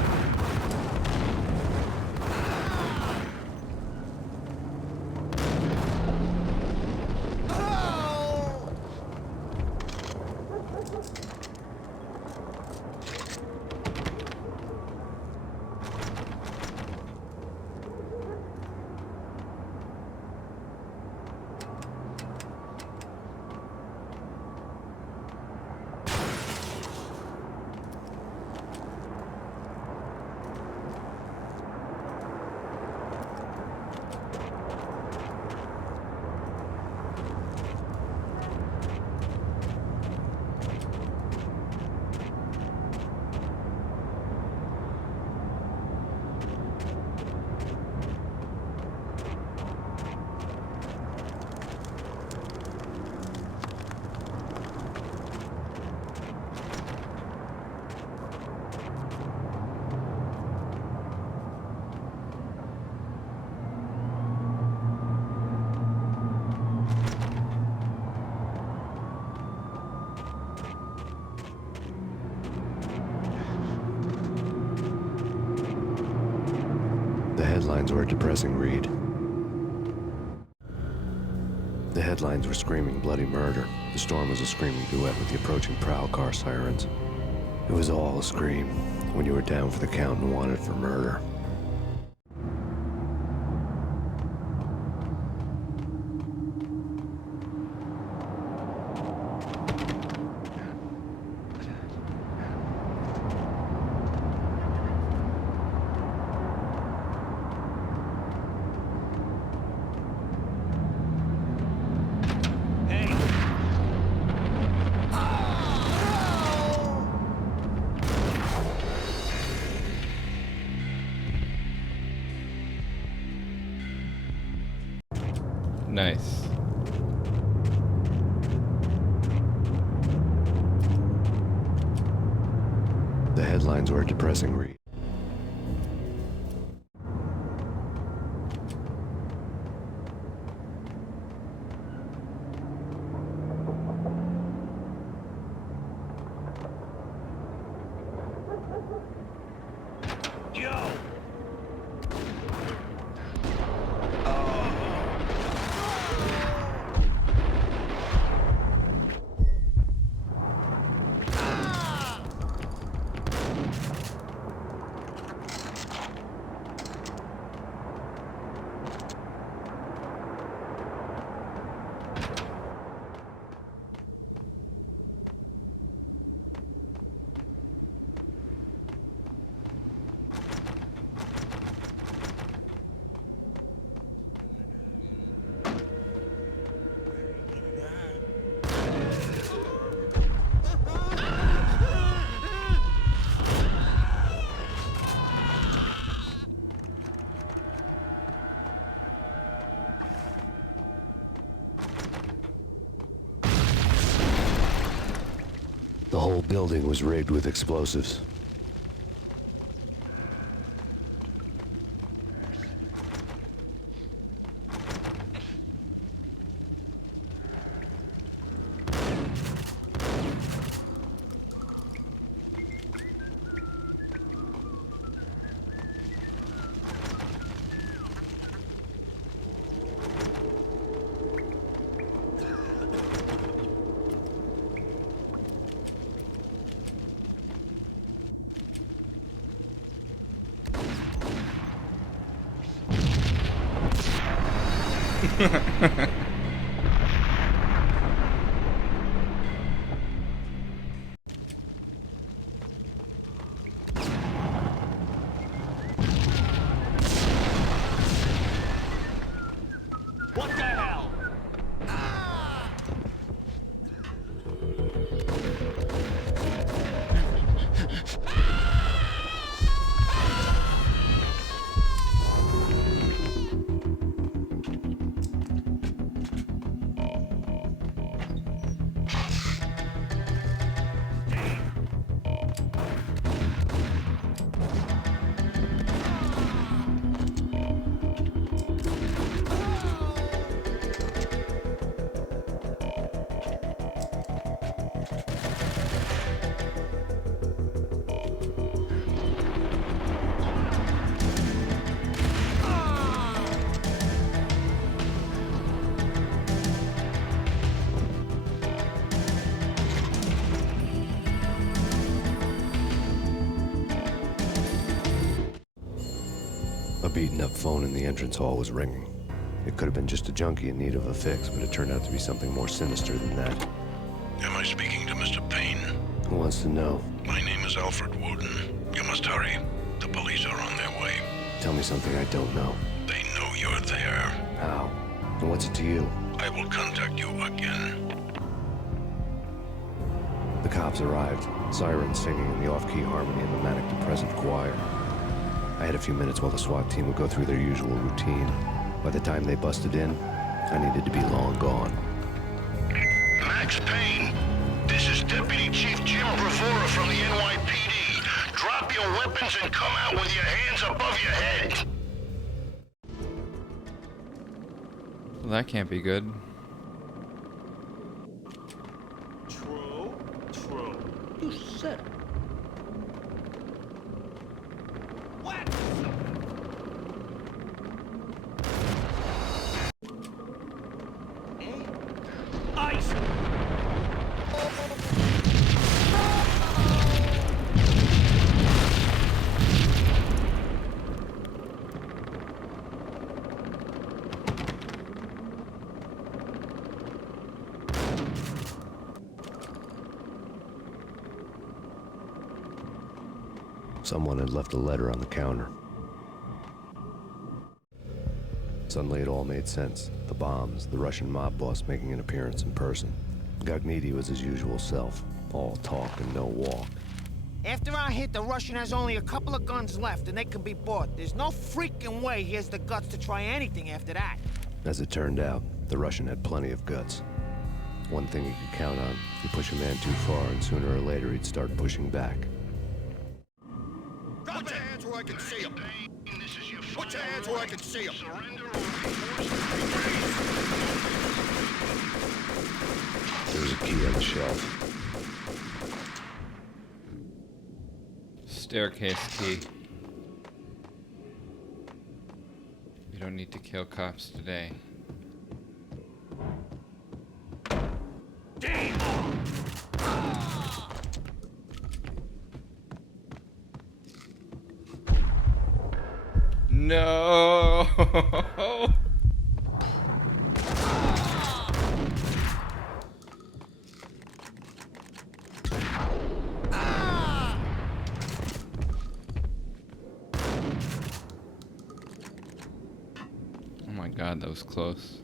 The headlines were a depressing read. The headlines were screaming bloody murder. The storm was a screaming duet with the approaching prowl car sirens. It was all a scream when you were down for the count and wanted for murder. Nice. The headlines were a depressing read. Yo! The whole building was rigged with explosives. What the hell? A beaten-up phone in the entrance hall was ringing. It could have been just a junkie in need of a fix, but it turned out to be something more sinister than that. Am I speaking to Mr. Payne? Who wants to know? My name is Alfred Woden. You must hurry. The police are on their way. Tell me something I don't know. They know you're there. How? And what's it to you? I will contact you again. The cops arrived, sirens singing in the off-key harmony of the manic-depressant choir. I had a few minutes while the SWAT team would go through their usual routine. By the time they busted in, I needed to be long gone. Max Payne, this is Deputy Chief Jim Bravura from the NYPD. Drop your weapons and come out with your hands above your head. Well, that can't be good. True. You said it. What? Ice! Someone had left a letter on the counter. Suddenly it all made sense. The bombs, the Russian mob boss making an appearance in person. Gagniti was his usual self, all talk and no walk. After our hit, the Russian has only a couple of guns left, and they can be bought. There's no freaking way he has the guts to try anything after that. As it turned out, the Russian had plenty of guts. One thing he could count on, you push a man too far and sooner or later he'd start pushing back. Put your hands where I can see them. Put your hands where I can see them. There was a key on the shelf. Staircase key. We don't need to kill cops today. No. Oh my God, that was close.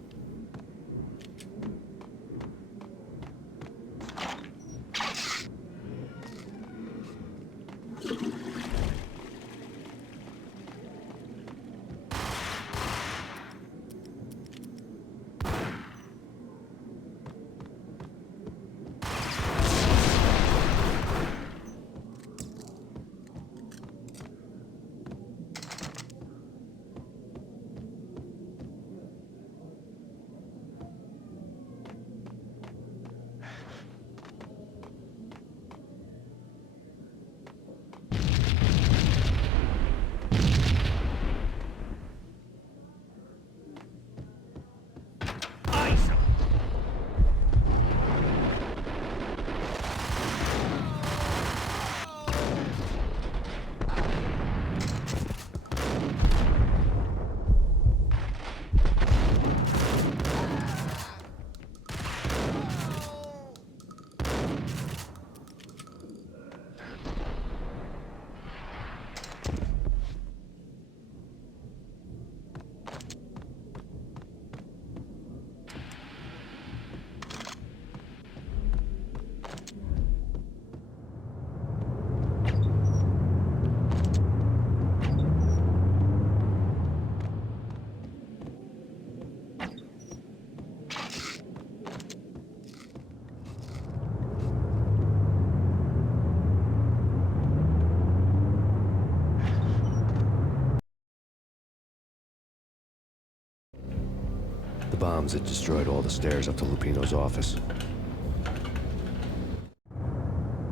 bombs had destroyed all the stairs up to Lupino's office.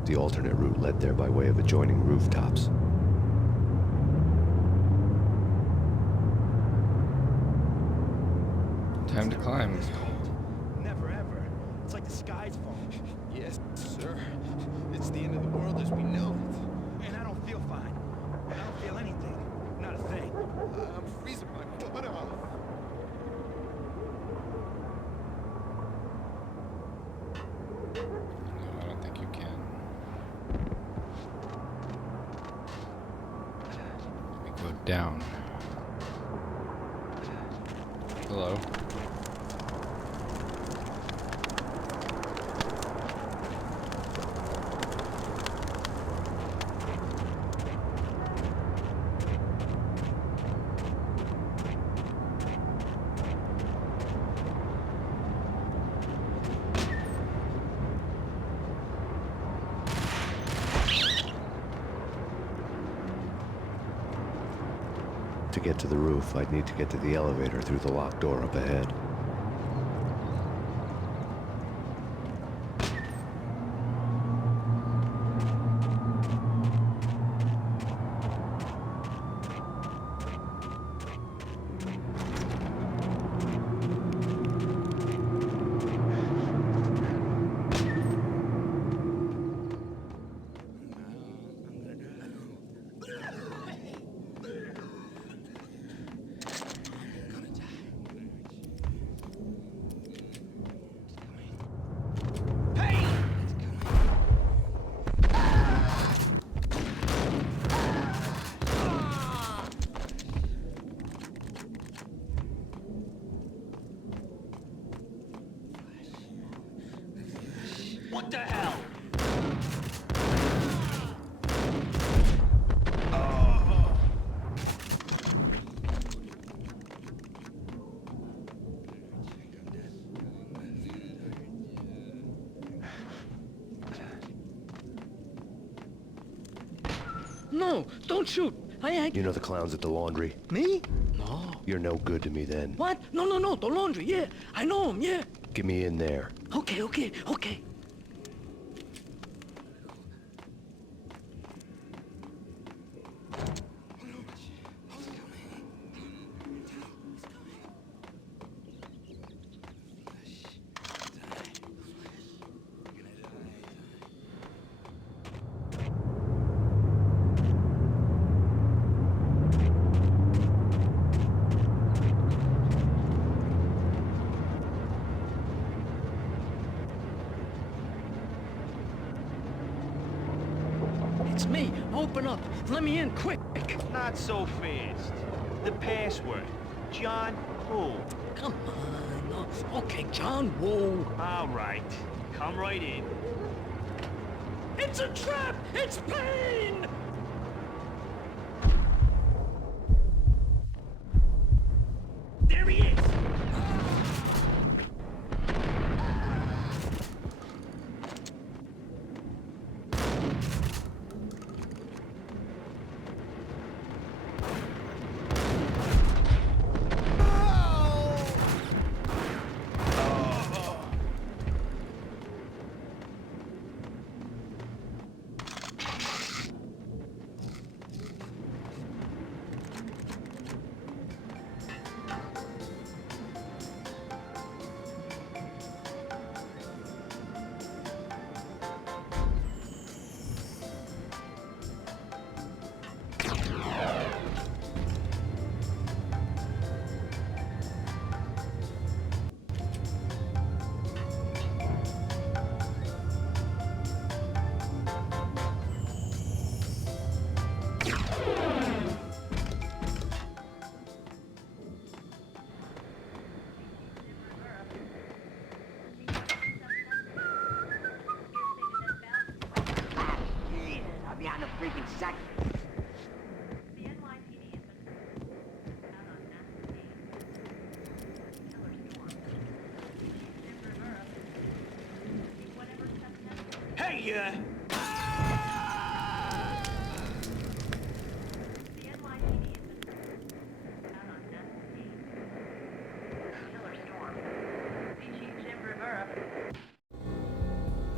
The alternate route led there by way of adjoining rooftops. Time to climb. Never ever. It's like the sky's falling. Yes, sir. It's the end of the world as we know it. And I don't feel fine. I don't feel anything. Not a thing. I'm freezing my butt off. No, I don't think you can. We go down. Hello. To get to the roof, I'd need to get to the elevator through the locked door up ahead. What the hell? No, don't shoot. I ain't. You know the clowns at the laundry? Me? No. You're no good to me then. What? No. The laundry. Yeah, I know him. Yeah. Get me in there. Okay. It's me. Open up. Let me in quick. Not so fast. The password. John who? Come on. No. Okay, John Woo. All right. Come right in. It's a trap! It's Payne! There he is! Hey,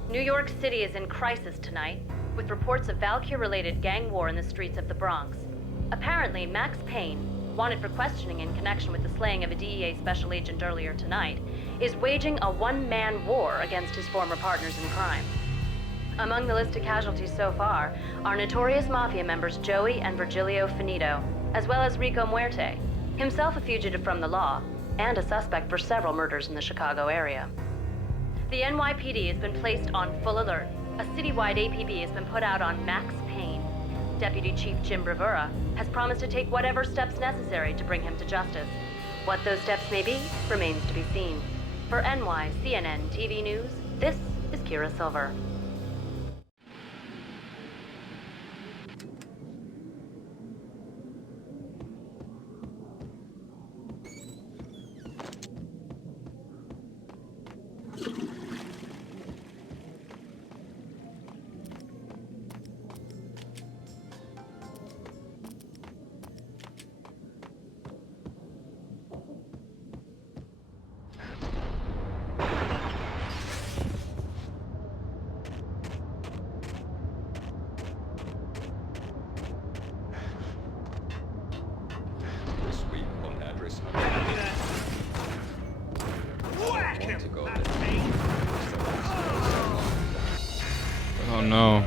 New York City is in crisis tonight, with reports of Valkyr-related gang war in the streets of the Bronx. Apparently, Max Payne, wanted for questioning in connection with the slaying of a DEA special agent earlier tonight, is waging a one-man war against his former partners in crime. Among the list of casualties so far are notorious mafia members Joey and Virgilio Finito, as well as Rico Muerte, himself a fugitive from the law, and a suspect for several murders in the Chicago area. The NYPD has been placed on full alert. A citywide APB has been put out on Max Payne. Deputy Chief Jim Bravura has promised to take whatever steps necessary to bring him to justice. What those steps may be remains to be seen. For NYCNN TV News, this is Kira Silver. Oh no.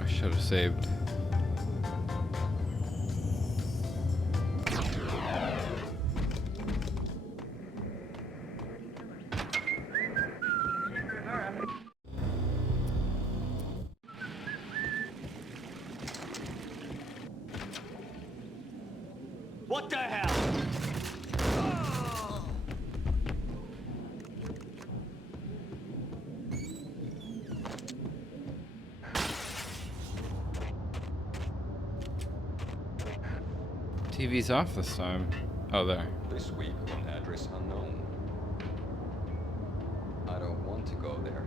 I should have saved. What the hell? TV's off this time. Oh, there. This week on address unknown. I don't want to go there.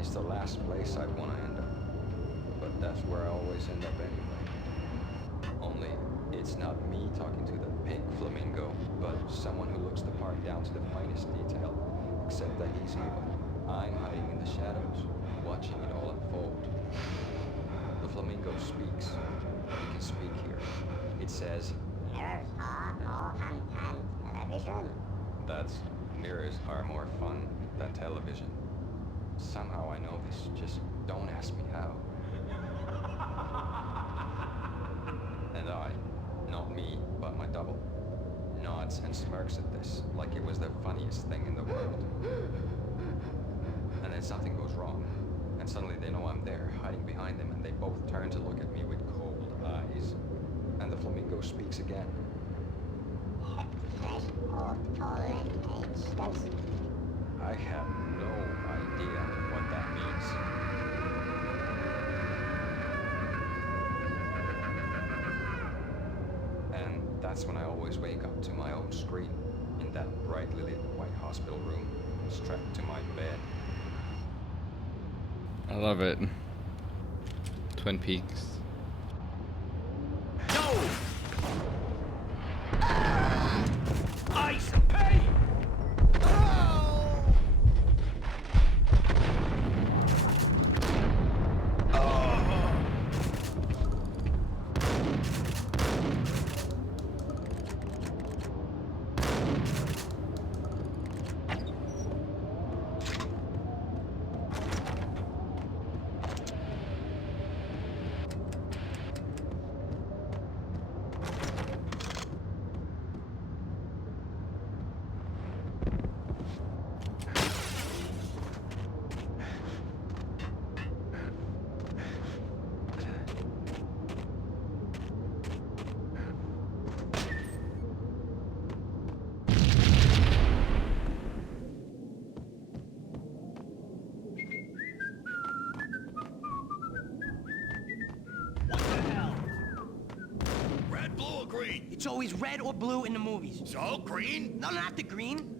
It's the last place I'd want to end up. But that's where I always end up anyway. Only, it's not me talking to the pink flamingo, but someone who looks the part down to the finest detail. Except that he's human. I'm hiding in the shadows, watching it all unfold. The flamingo speaks. He can speak here. It says, that's mirrors are more fun than television. Somehow I know this, just don't ask me how. And I, not me, but my double, nods and smirks at this like it was the funniest thing in the world. And then something goes wrong, and suddenly they know I'm there, hiding behind them, and they both turn to look at me with cold eyes. And the flamingo speaks again. I have no idea what that means. And that's when I always wake up to my own scream in that brightly lit white hospital room, strapped to my bed. I love it. Twin Peaks. Ice and Payne! It's always red or blue in the movies. So, green? No, not the green.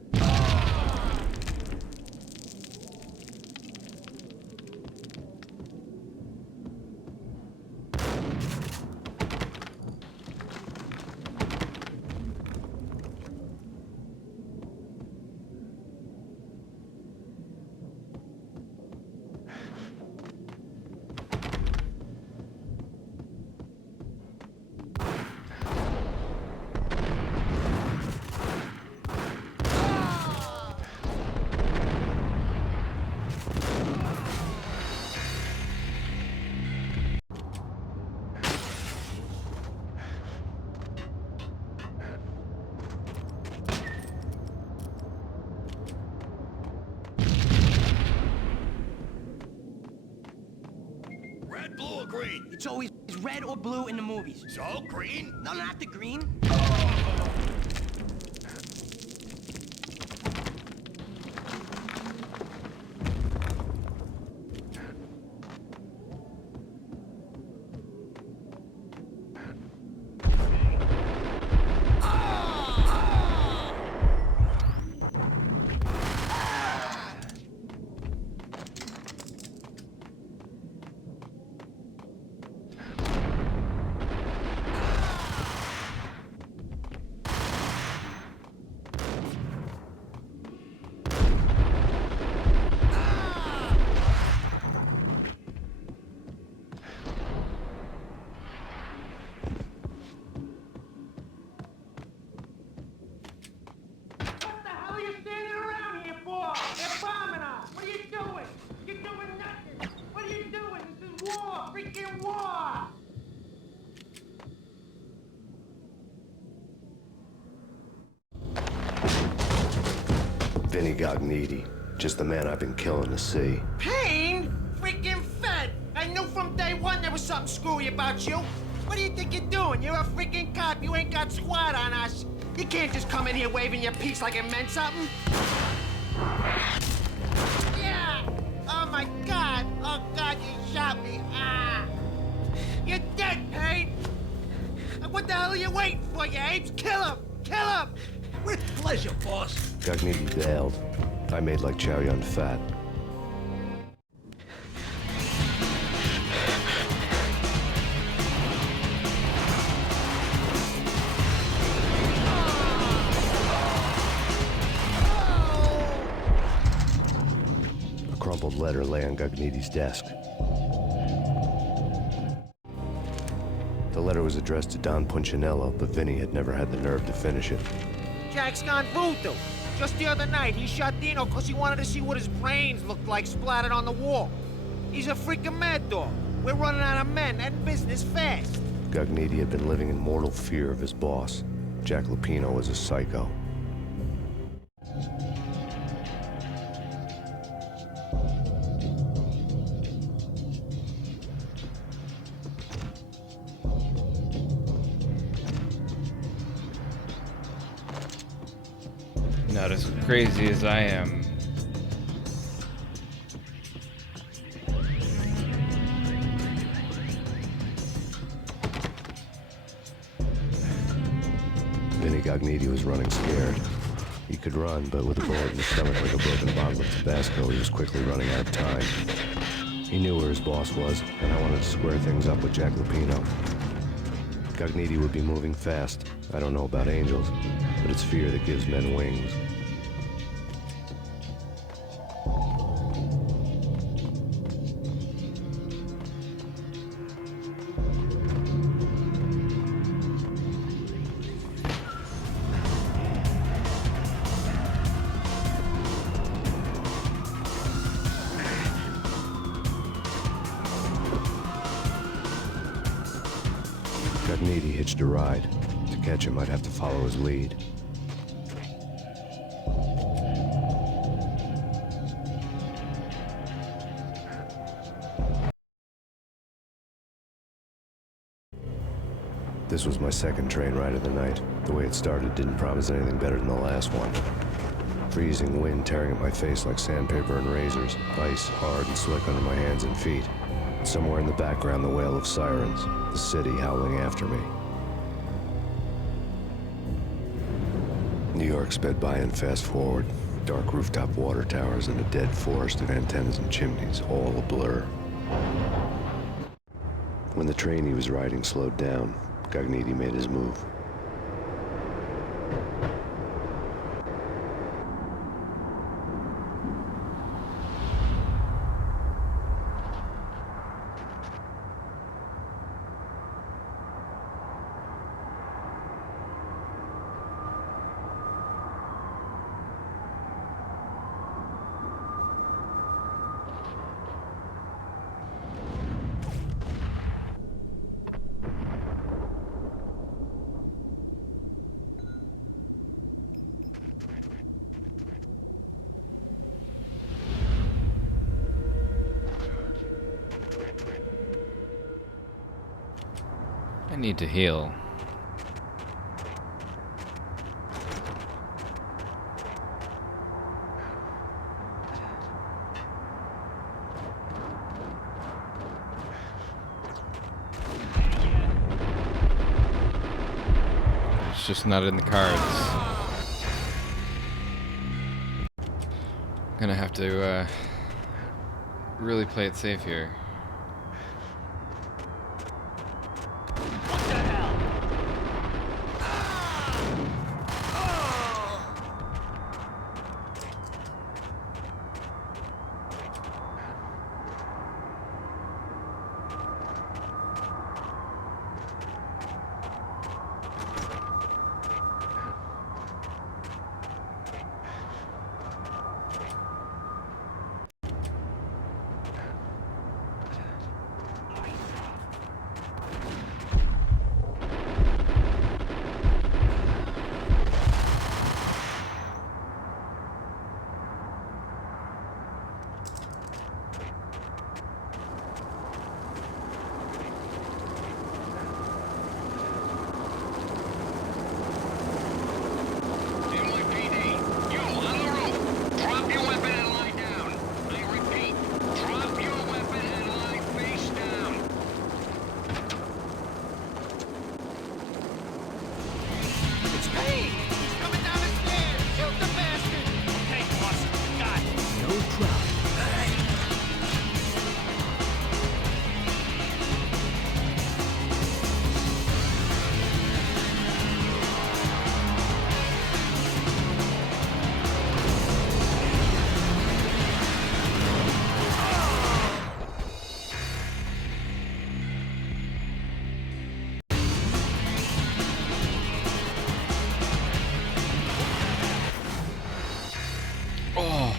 green? It's always red or blue in the movies. So, green? No, not the green. Vinny Gognitti, just the man I've been killing to see. Payne? Freaking fed! I knew from day one there was something screwy about you. What do you think you're doing? You're a freaking cop. You ain't got squad on us. You can't just come in here waving your piece like it meant something. Yeah! Oh my God! Oh God, you shot me! Ah! You're dead, Payne! What the hell are you waiting for, you apes? Kill him! Kill him! With pleasure, boss. Gognitti bailed. I made like Chow Yun Fat. A crumpled letter lay on Gognitti's desk. The letter was addressed to Don Punchinello, but Vinny had never had the nerve to finish it. Jack's gone voodoo. Just the other night, he shot Dino because he wanted to see what his brains looked like splattered on the wall. He's a freaking mad dog. We're running out of men and business fast. Gognitti had been living in mortal fear of his boss. Jack Lupino was a psycho. Not as crazy as I am. Vinny Gognitti was running scared. He could run, but with a bullet in the stomach like a broken bottle of Tabasco, he was quickly running out of time. He knew where his boss was, and I wanted to square things up with Jack Lupino. Gognitti would be moving fast. I don't know about angels, but it's fear that gives men wings. Gognitti hitched a ride. To catch him, I'd have to follow his lead. This was my second train ride of the night. The way it started didn't promise anything better than the last one. Freezing wind tearing at my face like sandpaper and razors, ice hard and slick under my hands and feet. Somewhere in the background, the wail of sirens, the city howling after me. New York sped by in fast forward. Dark rooftop water towers and a dead forest of antennas and chimneys, all a blur. When the train he was riding slowed down, Gognitti made his move. need to heal. It's just not in the cards. Gonna have to really play it safe here. It's Payne! He's coming down the stairs! Shoot the bastard! Okay, boss. Got it. No problem. Oh.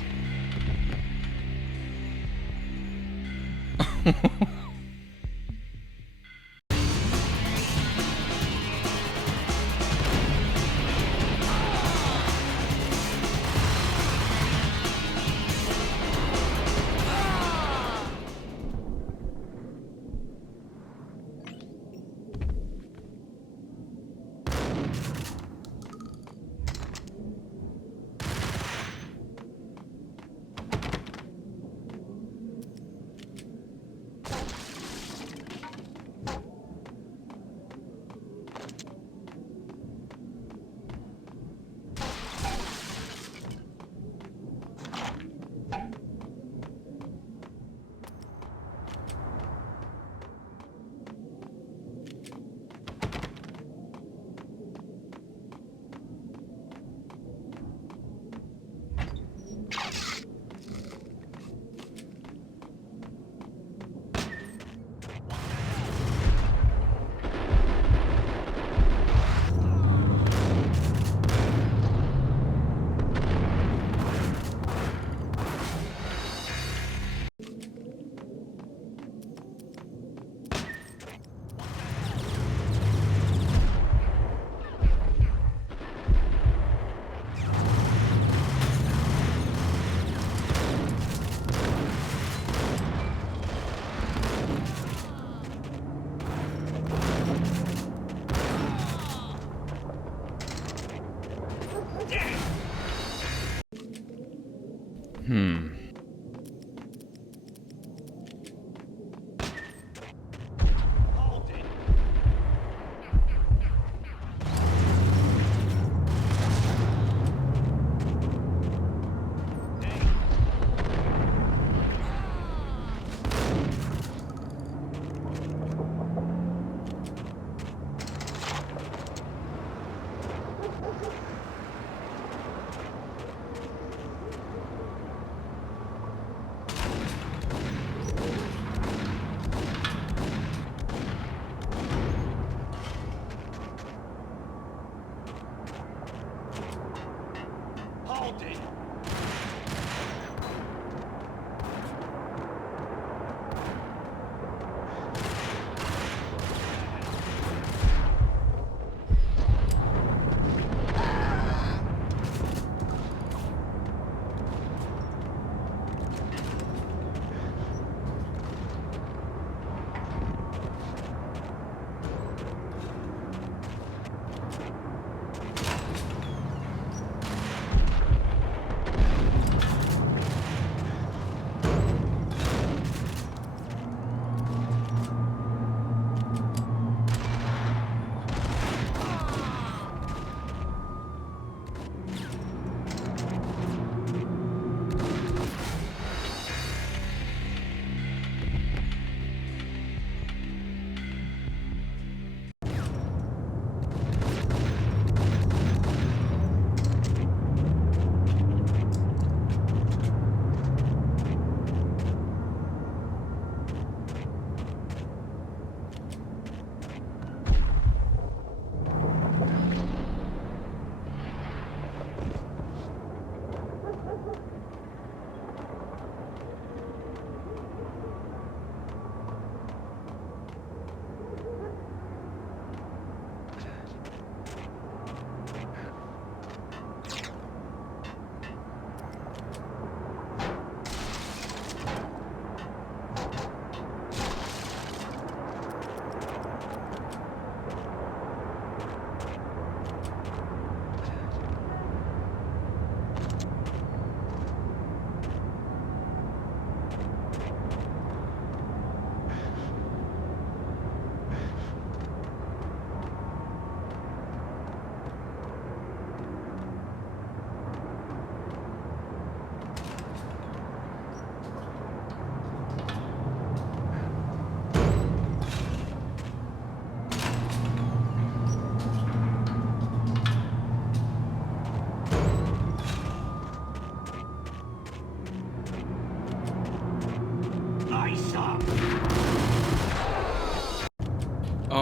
Hold it.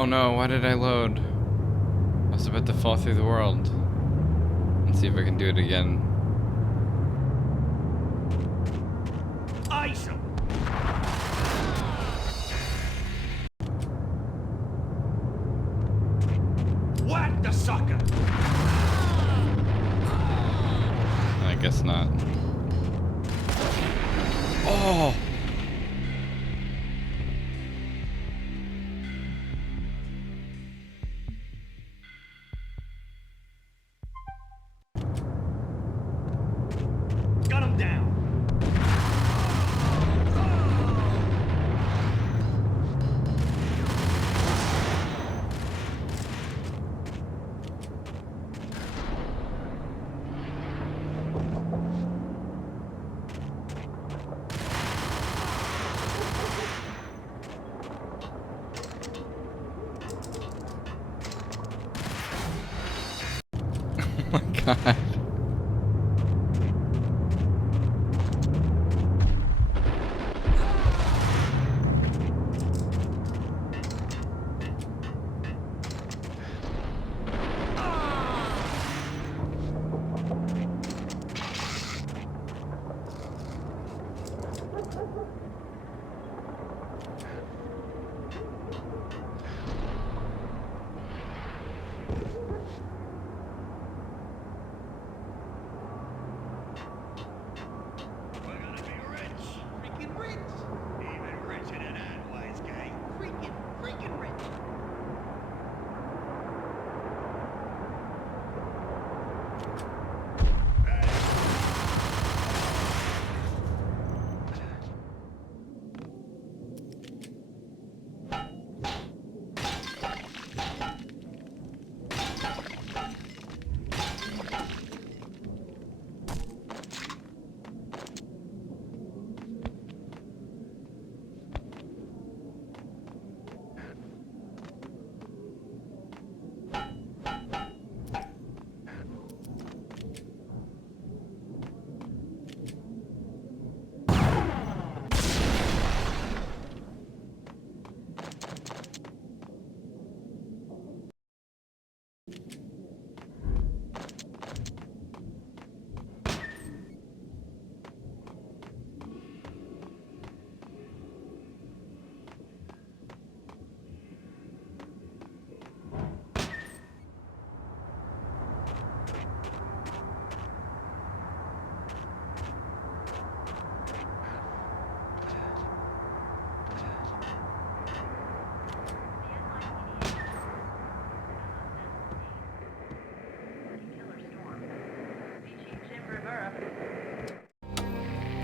Oh no, why did I load? I was about to fall through the world. Let's see if I can do it again. Ice him! Whack the sucker! I guess not. Oh! Gun him down! Oh my god.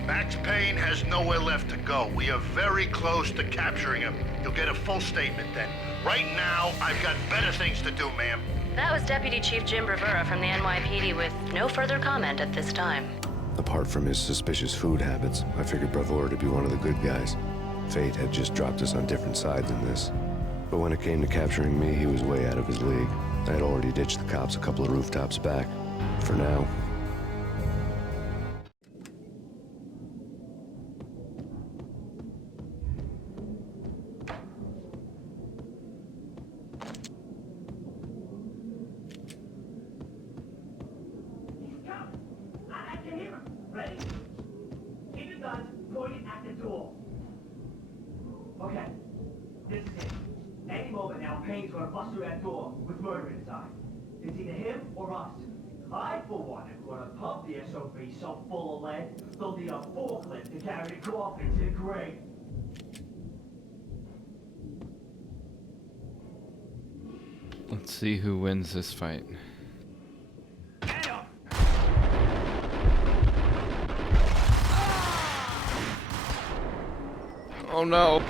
Max Payne has nowhere left to go. We are very close to capturing him. You'll get a full statement then. Right now, I've got better things to do, ma'am. That was Deputy Chief Jim Rivera from the NYPD with no further comment at this time. Apart from his suspicious food habits, I figured Bravura to be one of the good guys. Fate had just dropped us on different sides in this. But when it came to capturing me, he was way out of his league. I had already ditched the cops a couple of rooftops back. For now. Okay, this is it. Any moment now, Payne's gonna bust through that door with murder in his eye. It's either him or us. I, for one, am gonna pump the SOB so full of lead, they'll need a forklift to carry the coffin to the grave. Let's see who wins this fight. Oh no.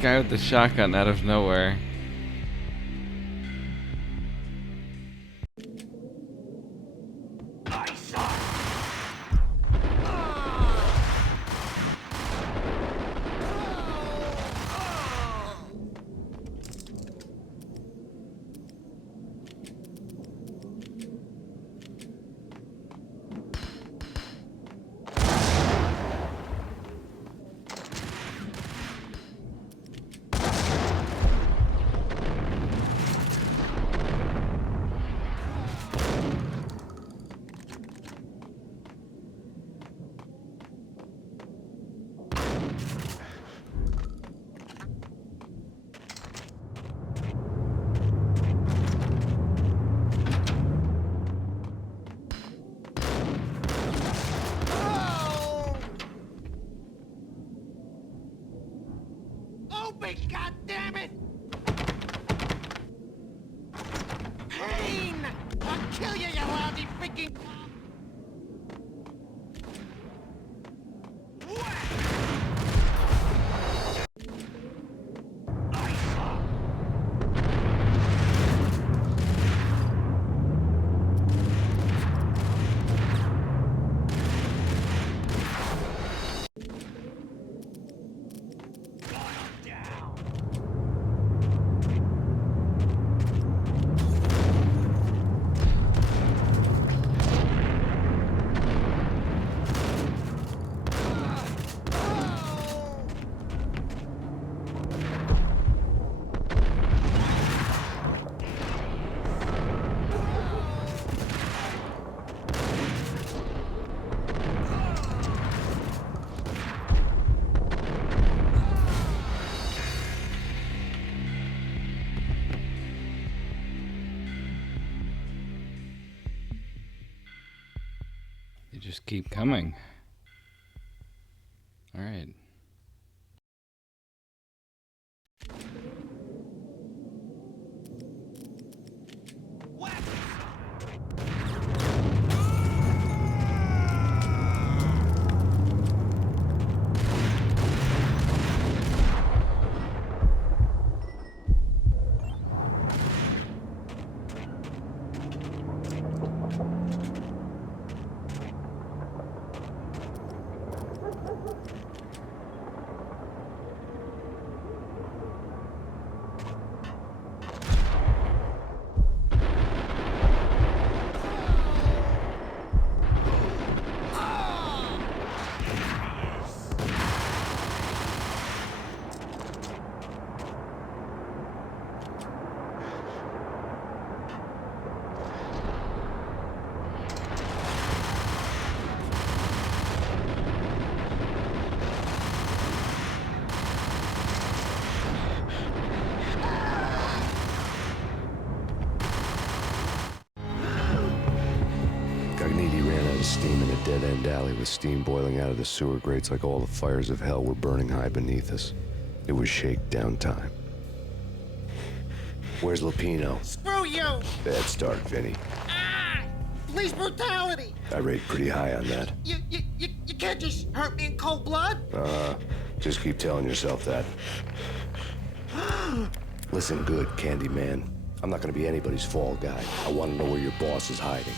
guy with the shotgun out of nowhere. Open, goddammit! Payne! I'll kill you, you lousy freaking... They just keep coming. All right. Steam in a dead-end alley with steam boiling out of the sewer grates like all the fires of hell were burning high beneath us. It was shakedown time. Where's Lupino? Screw you! Bad start, Vinny. Ah! Police brutality! I rate pretty high on that. You can't just hurt me in cold blood! Just keep telling yourself that. Listen good, Candyman. I'm not gonna be anybody's fall guy. I want to know where your boss is hiding.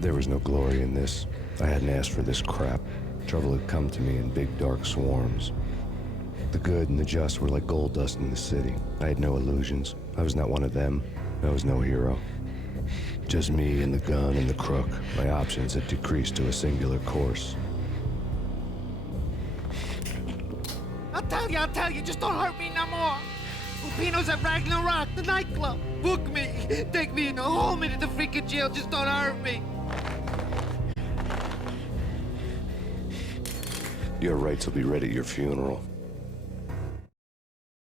There was no glory in this. I hadn't asked for this crap. Trouble had come to me in big dark swarms. The good and the just were like gold dust in the city. I had no illusions. I was not one of them. I was no hero. Just me and the gun and the crook. My options had decreased to a singular course. I'll tell you, just don't hurt me no more. Lupino's at Ragnarok, the nightclub. Book me, take me in a whole minute to freaking jail, just don't hurt me. Your rights will be read at your funeral.